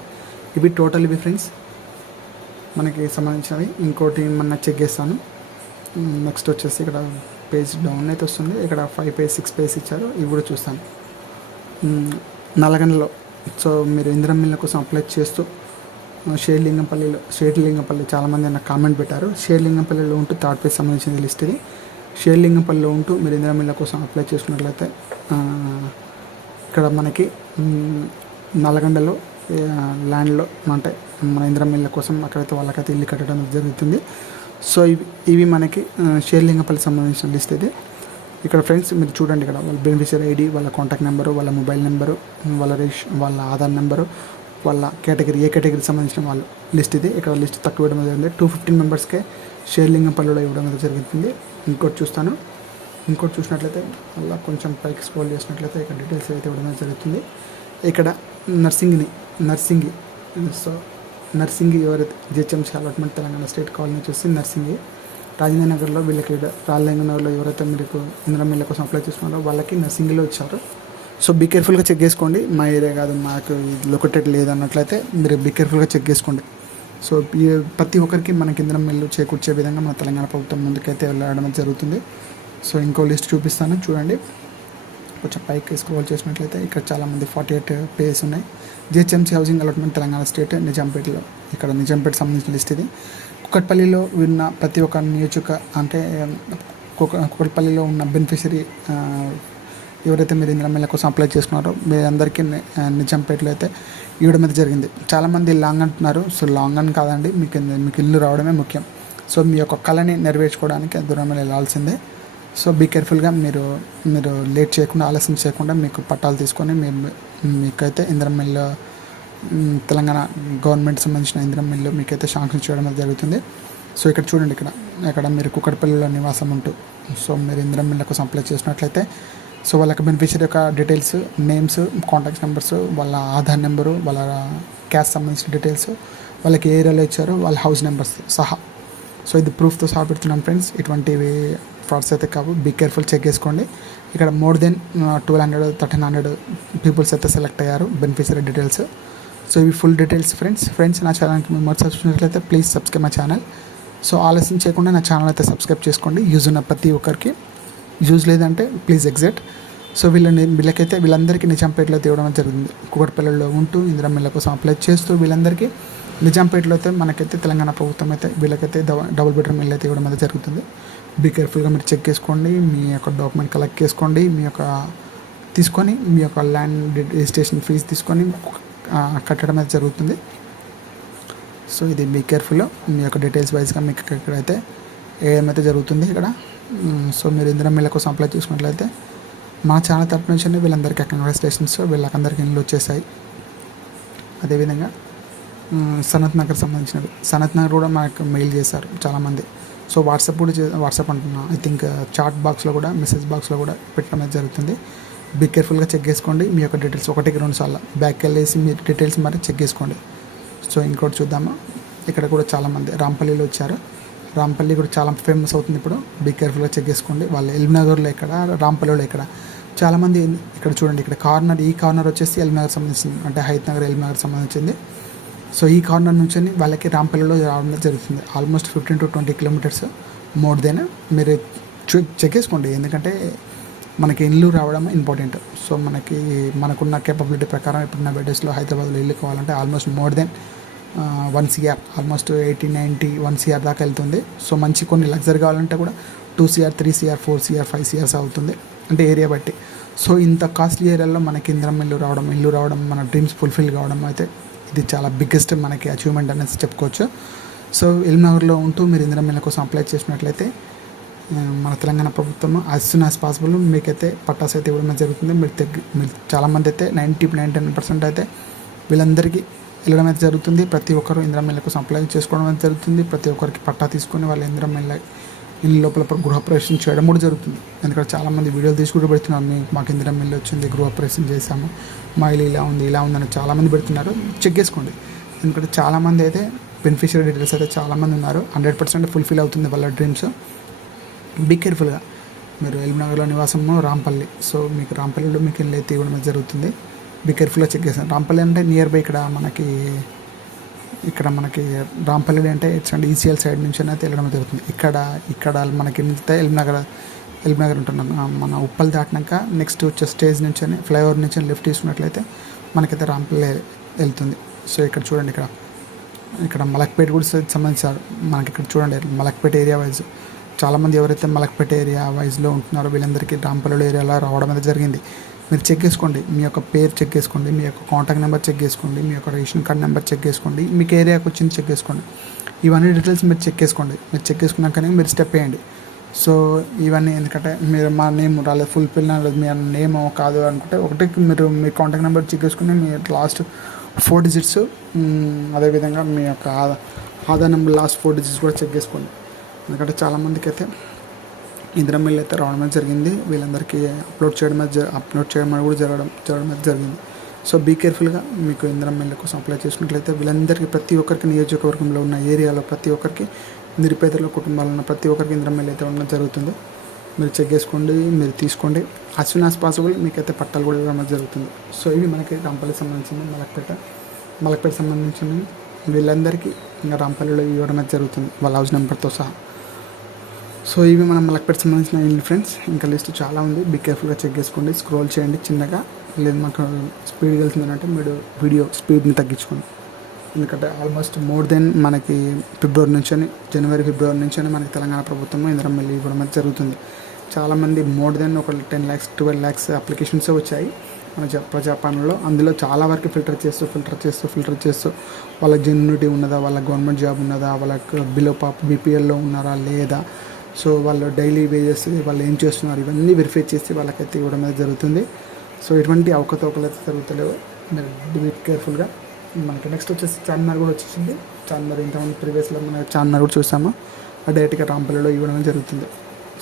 ఇవి టోటల్ ఇవి ఫ్రెండ్స్ మనకి సంబంధించినవి. ఇంకోటి మన చెక్ చేస్తాను. నెక్స్ట్ వచ్చేసి ఇక్కడ పేజ్ డౌన్ అయితే వస్తుంది. ఇక్కడ 5 పేజ్ 6 పేజ్ ఇచ్చారు, ఇవి కూడా చూస్తాను. నల్గొండలో సో మీరు ఇందిరం ఇళ్ళ కోసం అప్లై చేస్తూ షేర్లింగంపల్లి చాలామంది నాకు కామెంట్ పెట్టారు. షేర్లింగంపల్లిలో ఉంటూ 3rd పేజ్ సంబంధించిన లిస్ట్ ఇది. షేర్లింగంపల్లిలో ఉంటూ మీరు ఇందిరం ఇళ్ళ కోసం అప్లై చేసుకున్నట్లయితే ఇక్కడ మనకి నల్గొండలో ల్యాండ్లో అంటే మన ఇందిరం ఇళ్ళ కోసం అక్కడైతే వాళ్ళకైతే ఇల్లు కట్టడం జరుగుతుంది. సో ఇవి మనకి షేర్లింగంపల్లి సంబంధించిన లిస్ట్ ఇది. ఇక్కడ ఫ్రెండ్స్ మీరు చూడండి, ఇక్కడ వాళ్ళ బెనిఫిషియరీ ఐడి, వాళ్ళ కాంటాక్ట్ నెంబరు, వాళ్ళ మొబైల్ నెంబరు, వాళ్ళ ఆధార్ నెంబరు, వాళ్ళ కేటగిరీ, ఏ కేటగిరీకి సంబంధించిన వాళ్ళ లిస్ట్ ఇది. ఇక్కడ లిస్ట్ తక్కువ ఇవ్వడం జరిగింది. 215 మెంబర్స్కే షేర్లింగంపల్లిలో ఇవ్వడం జరిగింది. ఇంకోటి చూసినట్లయితే అలా కొంచెం పైకి స్క్రోల్ చేసినట్లయితే ఇక్కడ డీటెయిల్స్ అయితే ఇవ్వడం జరుగుతుంది. ఇక్కడ నర్సింగి ఎవరైతే GHMC allotment Telangana state colony వచ్చేసి నర్సింగి రాజేంద్ర నగర్లో వీళ్ళకి రాజేంద్ర నగర్లో ఎవరైతే మీకు ఇందిరం ఇళ్ళ కోసం అప్లై చేసుకున్నారో వాళ్ళకి నర్సింగిలో ఇచ్చారు. సో బీ కేర్ఫుల్గా చెక్ చేసుకోండి. మా ఏరియా కాదు, మాకు లొకేటెడ్ లేదన్నట్లయితే మీరు బీ కేర్ఫుల్గా చెక్ చేసుకోండి. సో ప్రతి ఒక్కరికి మనకి ఇందిరం ఇల్లు చేకూర్చే విధంగా మన తెలంగాణ ప్రభుత్వం ముందుకైతే వెళ్ళడం జరుగుతుంది. సో ఇంకో లిస్ట్ చూపిస్తాను చూడండి. కొంచెం పైకి స్క్రోల్ చేసినట్లయితే ఇక్కడ చాలామంది 48 పేజెస్ ఉన్నాయి. GHMC housing allotment Telangana state నిజాంపేటలో, ఇక్కడ నిజాంపేట సంబంధించిన లిస్ట్ ఇది. కుక్కట్పల్లిలో ఉన్న ప్రతి ఒక్క కుక్కట్పల్లిలో ఉన్న బెనిఫిషరీ ఎవరైతే మీరు ఇందిరమ్మ ఇళ్ళ కోసం అప్లై చేసుకున్నారో మీ అందరికీ నిజాంపేటలో అయితే ఇవ్వడం అయితే జరిగింది. చాలామంది లాంగ్ అంటున్నారు. సో లాంగ్ అని కాదండి, మీకు ఇల్లు రావడమే ముఖ్యం. సో మీ యొక్క కళని నెరవేర్చుకోవడానికి దూరం వెళ్ళాల్సిందే. సో బీ కేర్ఫుల్గా మీరు లేట్ చేయకుండా, ఆలస్యం చేయకుండా మీకు పట్టాలు తీసుకొని మీకైతే ఇందిరమ్మ ఇల్లు, తెలంగాణ గవర్నమెంట్ సంబంధించిన ఇందిరమ్మ ఇల్లు మీకైతే శాంక్షన్ చేయడం జరుగుతుంది. సో ఇక్కడ చూడండి, ఇక్కడ మీరు కుక్కడపల్లిలో నివాసం ఉంటూ సో మీరు ఇందిరమ్మ ఇళ్ళ కోసం అప్లై చేసినట్లయితే సో వాళ్ళకి బెనిఫిషియరీ యొక్క డీటెయిల్స్, నేమ్స్, కాంటాక్ట్ నెంబర్స్, వాళ్ళ ఆధార్ నెంబరు, వాళ్ళ క్యాస్ట్ సంబంధించిన డీటెయిల్స్, వాళ్ళకి ఏ ఏరియాలో ఇచ్చారో వాళ్ళ హౌస్ నెంబర్స్ సహా. సో ఇది ప్రూఫ్తో సహా పెడుతున్నాం ఫ్రెండ్స్. ఇటువంటివి ఫ్రాడ్స్ అయితే కావు. బీ కేర్ఫుల్, చెక్ చేసుకోండి. ఇక్కడ మోర్ దెన్ 1200, 1300 పీపుల్స్ అయితే సెలెక్ట్ అయ్యారు బెనిఫిషియరీ డీటెయిల్స్. సో ఇవి ఫుల్ డీటెయిల్స్ ఫ్రెండ్స్. నా ఛానల్కి మీరు మొదటి subscribe please subscribe my channel. So ఆలస్యం చేయకుండా నా ఛానల్ అయితే సబ్స్క్రైబ్ చేసుకోండి. యూజ్ ఉన్న ప్రతి ఒక్కరికి, యూజ్ లేదంటే ప్లీజ్ ఎగ్జిట్. సో వీళ్ళందరికీ నిజాంపేటలో తేవడం జరిగింది. కుక్కడపల్లిలో ఉంటూ ఇందిరమ్మ ఇళ్ళ కోసం అప్లై చేస్తూ వీళ్ళందరికీ నిజాంపేటలో అయితే మనకైతే తెలంగాణ ప్రభుత్వం అయితే వీళ్ళకైతే డబుల్ బెడ్రూమ్ ఇల్లు అయితే ఇవ్వడం అయితే జరుగుతుంది. బీ కేర్ఫుల్గా మీరు చెక్ చేసుకోండి. మీ యొక్క డాక్యుమెంట్ కలెక్ట్ చేసుకోండి. తీసుకొని మీ యొక్క ల్యాండ్ రిజిస్ట్రేషన్ ఫీజు తీసుకొని కట్టడం అయితే జరుగుతుంది. సో ఇది బీ కేర్ఫుల్. మీ యొక్క డీటెయిల్స్ వైజ్గా మీకు ఇక్కడైతే ఏమైతే జరుగుతుంది ఇక్కడ. సో మీరు ఇందిరమ్మ ఇళ్ళ కోసం అప్లై చేసుకున్నట్లయితే మా ఛానల్ తరపు నుంచి వీళ్ళందరికీ కంగ్రాచులేషన్స్. వీళ్ళకందరికీ ఇల్లు వచ్చేసాయి. అదేవిధంగా సనత్ నగర్ సంబంధించినవి, సనత్ నగర్ కూడా మనకు మెయిల్ చేశారు చాలామంది. సో వాట్సాప్ అంటున్నా, ఐ థింక్ చాట్ బాక్స్లో కూడా, మెసేజ్ బాక్స్లో కూడా పెట్టడం అయితే జరుగుతుంది. బీ కేర్ఫుల్గా చెక్ చేసుకోండి. మీ యొక్క డీటెయిల్స్ 1-2 సార్లు బ్యాక్ వెళ్ళేసి మీ డీటెయిల్స్ మరి చెక్ చేసుకోండి. సో ఇంకోటి చూద్దామా, ఇక్కడ కూడా చాలామంది రాంపల్లిలో వచ్చారు. రాంపల్లి కూడా చాలా ఫేమస్ అవుతుంది ఇప్పుడు. బీ కేర్ఫుల్గా చెక్ చేసుకోండి. వాళ్ళు ఎల్బీనగర్లో ఎక్కడ, రాంపల్లిలో ఎక్కడ, చాలామంది ఇక్కడ చూడండి. ఇక్కడ ఈ కార్నర్ వచ్చేసి ఎల్బీనగర్ సంబంధించింది, అంటే హైత్ నగర్ ఎల్బీనగర్ సంబంధించింది. సో ఈ కార్నర్ నుంచి వాళ్ళకి రాంపల్లిలో రావడం జరుగుతుంది. Almost 15 to 20 kilometres more than. మీరు చెక్ చేసుకోండి, ఎందుకంటే మనకి ఇల్లు రావడం ఇంపార్టెంట్. సో మనకున్న కేపబిలిటీ ప్రకారం ఇప్పుడున్న వెడేస్లో హైదరాబాద్లో ఇల్లు కావాలంటే almost more than 1 CR, almost 80-90 1 CR దాకా వెళ్తుంది. సో మంచి కొన్ని లగ్జరీ కావాలంటే కూడా 2 CR, 3 CR, 4 CR, 5 CR అవుతుంది, అంటే ఏరియా బట్టి. సో ఇంత కాస్ట్లీ ఏరియాలో మనకి ఇందిరమ్మ ఇల్లు రావడం మన డ్రీమ్స్ ఫుల్ఫిల్ కావడం అయితే ఇది చాలా బిగ్గెస్ట్ మనకి అచీవ్మెంట్ అనేది చెప్పుకోవచ్చు. సో ఎల్బీనగర్లో ఉంటూ మీరు ఇందిరమ్మ ఇళ్ళ కోసం అప్లై చేసినట్లయితే మన తెలంగాణ ప్రభుత్వం యాజ్ సూన్ యాజ్ పాసిబుల్ మీకైతే పట్టాస్ అయితే ఇవ్వడం జరుగుతుంది. మీరు చాలామంది అయితే 99% అయితే వీళ్ళందరికీ వెళ్ళడం అయితే జరుగుతుంది. ప్రతి ఒక్కరు ఇందిరమ్మ ఇళ్ళ కోసం అప్లై చేసుకోవడం అయితే జరుగుతుంది. ప్రతి ఒక్కరికి పట్టా తీసుకొని వాళ్ళ ఇందిరమ్మ ఇల్లు లోపల గృహప్రవేశం చేయడం కూడా జరుగుతుంది. ఎందుకంటే చాలామంది వీడియోలు తీసుకుంటూ పెడుతున్నారు, మాకు ఇందిరమ్మ ఇల్లు వచ్చింది, గృహప్రవేశం చేశాము, మా ఇల్లు ఇలా ఉంది అని చాలామంది పెడుతున్నారు. చెక్ చేసుకోండి. ఎందుకంటే చాలామంది అయితే బెనిఫిషియరీ డీటెయిల్స్ అయితే చాలామంది ఉన్నారు. 100% ఫుల్ఫిల్ అవుతుంది వాళ్ళ డ్రీమ్స్. బీ కేర్ఫుల్గా. మీరు ఎల్బీనగర్లో నివాసము రాంపల్లి. సో మీకు రాంపల్లిలో మీకు ఇల్లు అయితే ఇవ్వడం జరుగుతుంది. బీ కేర్ఫుల్గా చెక్ చేస్తాను. రాంపల్లి అంటే నియర్ బై ఇక్కడ మనకి రాంపల్లి అంటే ఇట్స్ అండ్ ఈసీఎల్ సైడ్ నుంచి అయితే వెళ్ళడం జరుగుతుంది. ఇక్కడ మనకి ఎల్బీనగర్ ఉంటున్నాం. మన ఉప్పల్ దాటినాక నెక్స్ట్ వచ్చే స్టేజ్ నుంచి ఫ్లైఓవర్ నుంచి లెఫ్ట్ తీసుకున్నట్లయితే మనకైతే రాంపల్లి వెళ్తుంది. సో ఇక్కడ చూడండి, ఇక్కడ మలక్పేట కూడా సంబంధించారు. మనకి ఇక్కడ చూడండి మలక్పేట ఏరియా వైజ్ చాలామంది ఎవరైతే మలక్పేట ఏరియా వైజ్లో ఉంటున్నారో వీళ్ళందరికీ రాంపల్లి ఏరియాలో రావడం అనేది జరిగింది. మీరు చెక్ చేసుకోండి. మీ యొక్క పేరు చెక్ చేసుకోండి, మీ యొక్క కాంటాక్ట్ నెంబర్ చెక్ చేసుకోండి, మీ యొక్క రేషన్ కార్డ్ నెంబర్ చెక్ చేసుకోండి, మీకు ఏరియాకి వచ్చింది చెక్ చేసుకోండి. ఇవన్నీ డీటెయిల్స్ మీరు చెక్ చేసుకోండి. మీరు చెక్ చేసుకున్నాకనే మీరు స్టెప్ వేయండి. సో ఇవన్నీ ఎందుకంటే మీరు మా నేమ్ రాలేదు, ఫుల్ఫిల్ రాలేదు, మీ నేమ్ కాదు అనుకుంటే మీరు మీ కాంటాక్ట్ నెంబర్ చెక్ చేసుకుని మీ లాస్ట్ 4 digits, అదేవిధంగా మీ యొక్క ఆధార్ నెంబర్ లాస్ట్ 4 digits కూడా చెక్ చేసుకోండి. ఎందుకంటే చాలామందికి అయితే ఇందిరమ్మ ఇల్లు అయితే రావడం జరిగింది. వీళ్ళందరికీ అప్లోడ్ చేయడం కూడా జరగడం జరిగింది. సో బీ కేర్ఫుల్గా. మీకు ఇందిరమ్మ ఇళ్ళ కోసం అప్లై చేసుకున్నట్లయితే వీళ్ళందరికీ ప్రతి ఒక్కరికి నియోజకవర్గంలో ఉన్న ఏరియాలో ప్రతి ఒక్కరికి నిరుపేదల కుటుంబాలు ఉన్న ప్రతి ఒక్కరికి ఇందిరమ్మ ఇల్లు అయితే ఉండడం జరుగుతుంది. మీరు చెక్ చేసుకోండి, మీరు తీసుకోండి. యాజ్ సూన్ యాజ్ పాసిబుల్ మీకైతే పట్టాలు కూడా ఇవ్వడం జరుగుతుంది. సో ఇవి మనకి రాంపల్లికి సంబంధించింది, మలక్పేట సంబంధించింది. వీళ్ళందరికీ ఇంకా రాంపల్లిలో ఇవ్వడం జరుగుతుంది వాళ్ళ హౌస్ నెంబర్తో సహా. సో ఇవి మనం మలక్పేట సంబంధించిన ఇల్లు ఫ్రెండ్స్. ఇంకా లిస్ట్ చాలా ఉంది. బీ కేర్ఫుల్గా చెక్ చేసుకోండి, స్క్రోల్ చేయండి చిన్నగా. లేదు మాకు స్పీడ్గా వెళ్తుందంటే మీరు వీడియో స్పీడ్ని తగ్గించుకోండి. ఎందుకంటే ఆల్మోస్ట్ మోర్ దెన్ మనకి జనవరి ఫిబ్రవరి నుంచి మనకి తెలంగాణ ప్రభుత్వం ఇందిరమ్మ ఇల్లు ఇవ్వడం జరుగుతుంది. చాలామంది మోర్ దెన్ ఒక 10 lakhs 12 lakhs అప్లికేషన్సే వచ్చాయి మన ప్రజాపాలనలో. అందులో చాలా వరకు ఫిల్టర్ చేస్తూ వాళ్ళకి జెన్యూనిటీ ఉన్నదా, వాళ్ళ గవర్నమెంట్ జాబ్ ఉన్నదా, వాళ్ళకి బిలో బీపీఎల్లో ఉన్నారా లేదా, సో వాళ్ళు డైలీ వేజెస్ వాళ్ళు ఏం చేస్తున్నారు, ఇవన్నీ వెరిఫై చేసి వాళ్ళకైతే ఇవ్వడం అనేది జరుగుతుంది. సో ఎటువంటి అవకతవకలు అయితే జరుగుతలేవు, మీరు బీ కేర్ఫుల్గా. మనకి నెక్స్ట్ వచ్చేసి చార్మినార్ కూడా వచ్చేసింది. చార్మినార్ ఇంతకుముందు ప్రీవియస్లో మన చార్మినార్ కూడా చూసాము, డైరెక్ట్గా రాంపల్లిలో ఇవ్వడం జరుగుతుంది.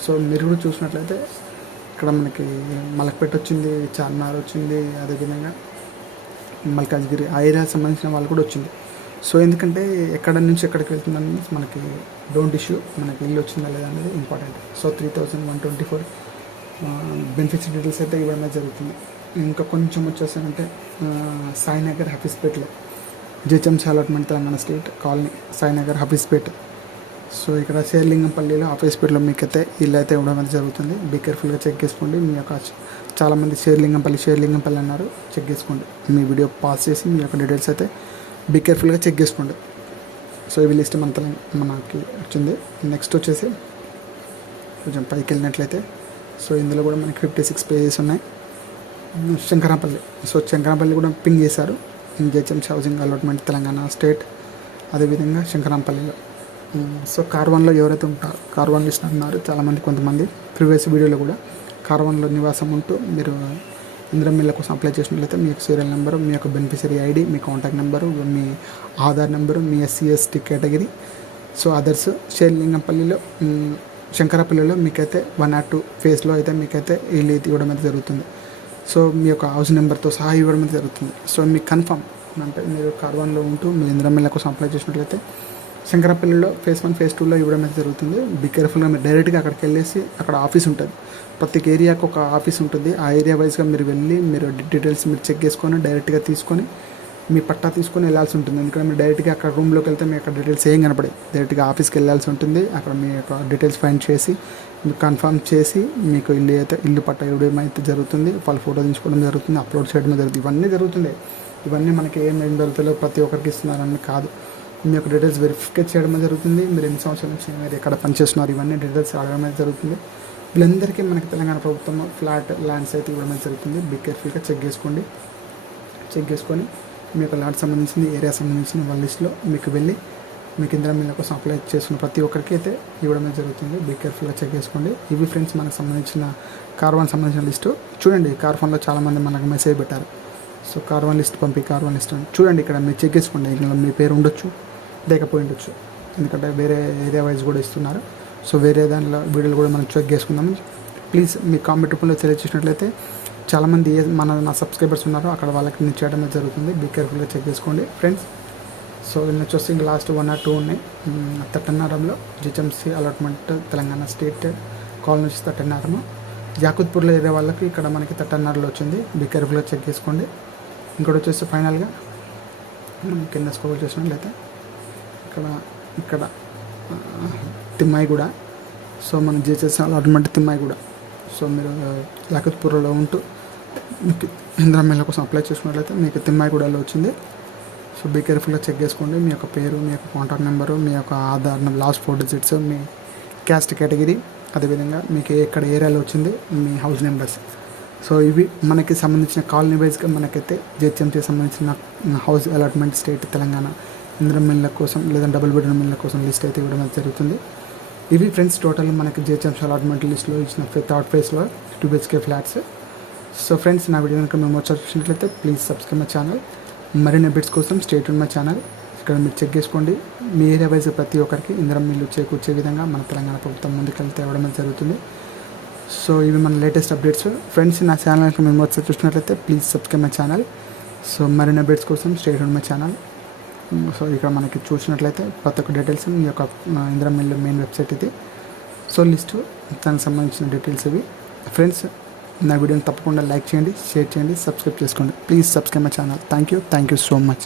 సో మీరు కూడా చూసినట్లయితే ఇక్కడ మనకి మలక్పేట వచ్చింది, చార్మినార్ వచ్చింది, అదేవిధంగా మల్కాజ్గిరి ఆ ఏరియాకి సంబంధించిన వాళ్ళు కూడా వచ్చింది. సో ఎందుకంటే ఎక్కడ నుంచి ఎక్కడికి వెళ్తుందని మనకి డోంట్ ఇష్యూ, మనకి ఇల్లు వచ్చిందా లేదా అనేది ఇంపార్టెంట్. సో 3124 బెనిఫిట్స్ డీటెయిల్స్ అయితే ఇవ్వడం జరుగుతుంది. ఇంకా కొంచెం వచ్చేసానంటే సాయినగర్ హఫీస్పేట్లో GHMC allotment Telangana state colony Sainagar Hafeezpet. So ఇక్కడ షేర్లింగంపల్లిలో హఫీస్పేట్లో మీకైతే ఇల్లు అయితే ఇవ్వడం అనేది జరుగుతుంది. బీ కేర్ఫుల్గా చెక్ చేసుకోండి. మీ యొక్క చాలామంది షేర్లింగంపల్లి అన్నారు, చెక్ చేసుకోండి. మీ వీడియో పాస్ చేసి మీ యొక్క డీటెయిల్స్ అయితే బీ కేర్ఫుల్గా చెక్ చేసుకోండి. సో ఇవి లిస్ట్ మనకి వచ్చింది. నెక్స్ట్ వచ్చేసి కొంచెం పైకి వెళ్ళినట్లయితే సో ఇందులో కూడా మనకి 56 పేజెస్ ఉన్నాయి. శంకరాపల్లి, సో శంకరాపల్లి కూడా పింగ్ చేశారు, GHMC housing allotment Telangana state. అదేవిధంగా శంకరాపల్లిలో సో కార్వాన్లో ఎవరైతే ఉంటారో కార్వాన్ లిస్ట్ అన్నారు చాలామంది, కొంతమంది ప్రీవియస్ వీడియోలో కూడా కార్వాన్లో నివాసం ఉంటూ మీరు ఇందిరమ్మ ఇళ్ళ కోసం అప్లై చేసినట్లయితే మీ యొక్క సీరియల్ నెంబరు, మీ యొక్క బెనిఫిషరీ ఐడి, మీ కాంటాక్ట్ నెంబరు, మీ ఆధార్ నెంబరు, మీ SC/ST కేటగిరీ, సో అదర్స్. షేర్లింగంపల్లిలో శంకరపల్లిలో మీకైతే 1 or 2 ఫేజ్లో అయితే మీకైతే ఇల్లు ఇవ్వడం అయితే జరుగుతుంది. సో మీ యొక్క హౌస్ నెంబర్తో సహా ఇవ్వడం అయితే జరుగుతుంది. సో మీకు కన్ఫర్మ్ అంటే మీరు కార్వాన్లో ఉంటూ మీ ఇందిరమ్మ ఇళ్ళ కోసం అప్లై చేసినట్లయితే శంకరపల్లిలో ఫేజ్ 1 ఫేజ్ 2లో ఇవ్వడం అయితే జరుగుతుంది. బీ కేర్ఫుల్గా మీరు డైరెక్ట్గా అక్కడికి వెళ్ళేసి అక్కడ ఆఫీస్ ఉంటుంది, ప్రతి ఏరియాకి ఒక ఆఫీస్ ఉంటుంది. ఆ ఏరియా వైజ్గా మీరు వెళ్ళి మీరు డీటెయిల్స్ మీరు చెక్ చేసుకొని డైరెక్ట్గా తీసుకొని మీ పట్టా తీసుకొని వెళ్ళాల్సి ఉంటుంది. ఎందుకంటే మీరు డైరెక్ట్గా అక్కడ రూమ్లోకి వెళ్తే మీ యొక్క డీటెయిల్స్ ఏం కనపడాయి, డైరెక్ట్గా ఆఫీస్కి వెళ్ళాల్సి ఉంటుంది. అక్కడ మీ యొక్క డీటెయిల్స్ ఫైండ్ చేసి మీకు కన్ఫర్మ్ చేసి మీకు ఇల్లు పట్టా ఇవ్వడం అయితే జరుగుతుంది. వాళ్ళు ఫోటో తీసుకోవడం జరుగుతుంది, అప్లోడ్ చేయడం జరుగుతుంది. ఇవన్నీ జరుగుతుంది. ఇవన్నీ మనకి ఏం జరుగుతుందో ప్రతి ఒక్కరికి ఇస్తున్నారని కాదు, మీ యొక్క డీటెయిల్స్ వెరిఫై చేయడం జరుగుతుంది. మీరు ఎన్ని సంవత్సరాల నుంచి మీరు ఎక్కడ పనిచేస్తున్నారు ఇవన్నీ డీటెయిల్స్ అడగడం జరుగుతుంది. వీళ్ళందరికీ మనకి తెలంగాణ ప్రభుత్వం ఫ్లాట్ ల్యాండ్స్ అయితే ఇవ్వడం జరుగుతుంది. బీ కేర్ఫుల్గా చెక్ చేసుకొని మీ యొక్క ల్యాండ్ సంబంధించిన ఏరియా సంబంధించిన వాళ్ళ లిస్ట్లో మీకు వెళ్ళి మీకు ఇందిరమ్మ ఇళ్ళ కోసం అప్లై చేసుకున్న ప్రతి ఒక్కరికి అయితే ఇవ్వడం జరుగుతుంది. బీ కేర్ఫుల్గా చెక్ చేసుకోండి. ఇవి ఫ్రెండ్స్ మనకు సంబంధించిన కార్వాన్ సంబంధించిన లిస్టు. చూడండి, కార్వాన్లో చాలామంది మనకు మెసేజ్ పెట్టారు. So Karwan list Karwan list అని చూడండి, ఇక్కడ మీరు చెక్ చేసుకోండి. ఇక్కడ మీ పేరు ఉండొచ్చు, లేకపోయి ఉండొచ్చు, ఎందుకంటే వేరే ఏరియా వైజ్ కూడా ఇస్తున్నారు. సో వేరే దానిలో వీడియోలు కూడా మనం చెక్ చేసుకుందాం. ప్లీజ్ మీ కామెంట్ రూపంలో తెలియజేసినట్లయితే చాలామంది నా సబ్స్క్రైబర్స్ ఉన్నారో అక్కడ వాళ్ళకి నేను చేయడం జరుగుతుంది. బీ కేర్ఫుల్గా చెక్ చేసుకోండి ఫ్రెండ్స్. సో వీళ్ళు వచ్చేసి లాస్ట్ 1 or 2 ఉన్నాయి. తట్టన్నారంలో GHMC allotment Telangana state colony వచ్చి తట్టన్నారము. యాకుత్పూర్లో ఏరియా వాళ్ళకి ఇక్కడ మనకి తట్టన్నారలో వచ్చింది. బీ కేర్ఫుల్గా చెక్ చేసుకోండి. ఇంకోటి వచ్చేసి ఫైనల్గా కింద స్క్రోల్ చేసినట్లయితే ఇక్కడ తిమ్మాయిగూడ. సో మన జిహెచ్ఎంసీ అలాట్మెంట్ తిమ్మాయిగూడ. సో మీరు యాకుత్పూర్లో ఉంటూ మీకు ఇందిరమ్మ ఇళ్ళ కోసం అప్లై చేసుకున్నట్లయితే మీకు తిమ్మాయిగూడలో వచ్చింది. సో బీ కేర్ఫుల్గా చెక్ చేసుకోండి. మీ యొక్క పేరు, మీ యొక్క కాంటాక్ట్ నెంబరు, మీ యొక్క ఆధార్ లాస్ట్ 4 digits, మీ క్యాస్ట్ కేటగిరీ, అదేవిధంగా మీకు ఎక్కడ ఏరియాలో వచ్చింది మీ హౌస్ నెంబర్స్. సో ఇవి మనకి సంబంధించిన కాలనీ వైజ్గా మనకైతే జిహెచ్ఎంసీ సంబంధించిన house allotment state Telangana Indiramma ఇళ్ళ కోసం లేదా డబుల్ బెడ్రూమ్ ఇళ్ళ కోసం లిస్ట్ అయితే ఇవ్వడం జరుగుతుంది. ఇవి ఫ్రెండ్స్ టోటల్ మనకి జిహెచ్ఎంసీ అలాట్మెంట్ లిస్ట్లో ఇచ్చిన 3rd phase 2 BHK flats. So friends, నా వీడియో కనుక మేము చూసినట్లయితే ప్లీజ్ సబ్స్క్రైబ్ మై ఛానల్. మరిన్ని అప్డేట్స్ కోసం స్టే ట్యూన్ మై ఛానల్. ఇక్కడ మీరు చెక్ చేసుకోండి. మీ ఏరియా వైజ్ ప్రతి ఒక్కరికి ఇందిరమ్మ ఇల్లు చేకూర్చే విధంగా మన తెలంగాణ ప్రభుత్వం ముందుకెళ్తే ఇవ్వడం జరుగుతుంది. సో ఇవి మన లేటెస్ట్ అప్డేట్స్ ఫ్రెండ్స్. నా ఛానల్కి మేము చూసినట్లయితే please subscribe my channel. So మరిన్ని అప్డేట్స్ కోసం stay tune my channel. So ఇక్కడ మనకి చూసినట్లయితే ప్రతి ఒక్క డీటెయిల్స్ మీ యొక్క ఇందిరమ్మ ఇల్లు మెయిన్ వెబ్సైట్ ఇది. సో లిస్టు దానికి సంబంధించిన డీటెయిల్స్ ఇవి ఫ్రెండ్స్. నా వీడియోని తప్పకుండా లైక్ చేయండి, షేర్ చేయండి, సబ్స్క్రైబ్ చేసుకోండి. Please subscribe my channel. Thank you so much.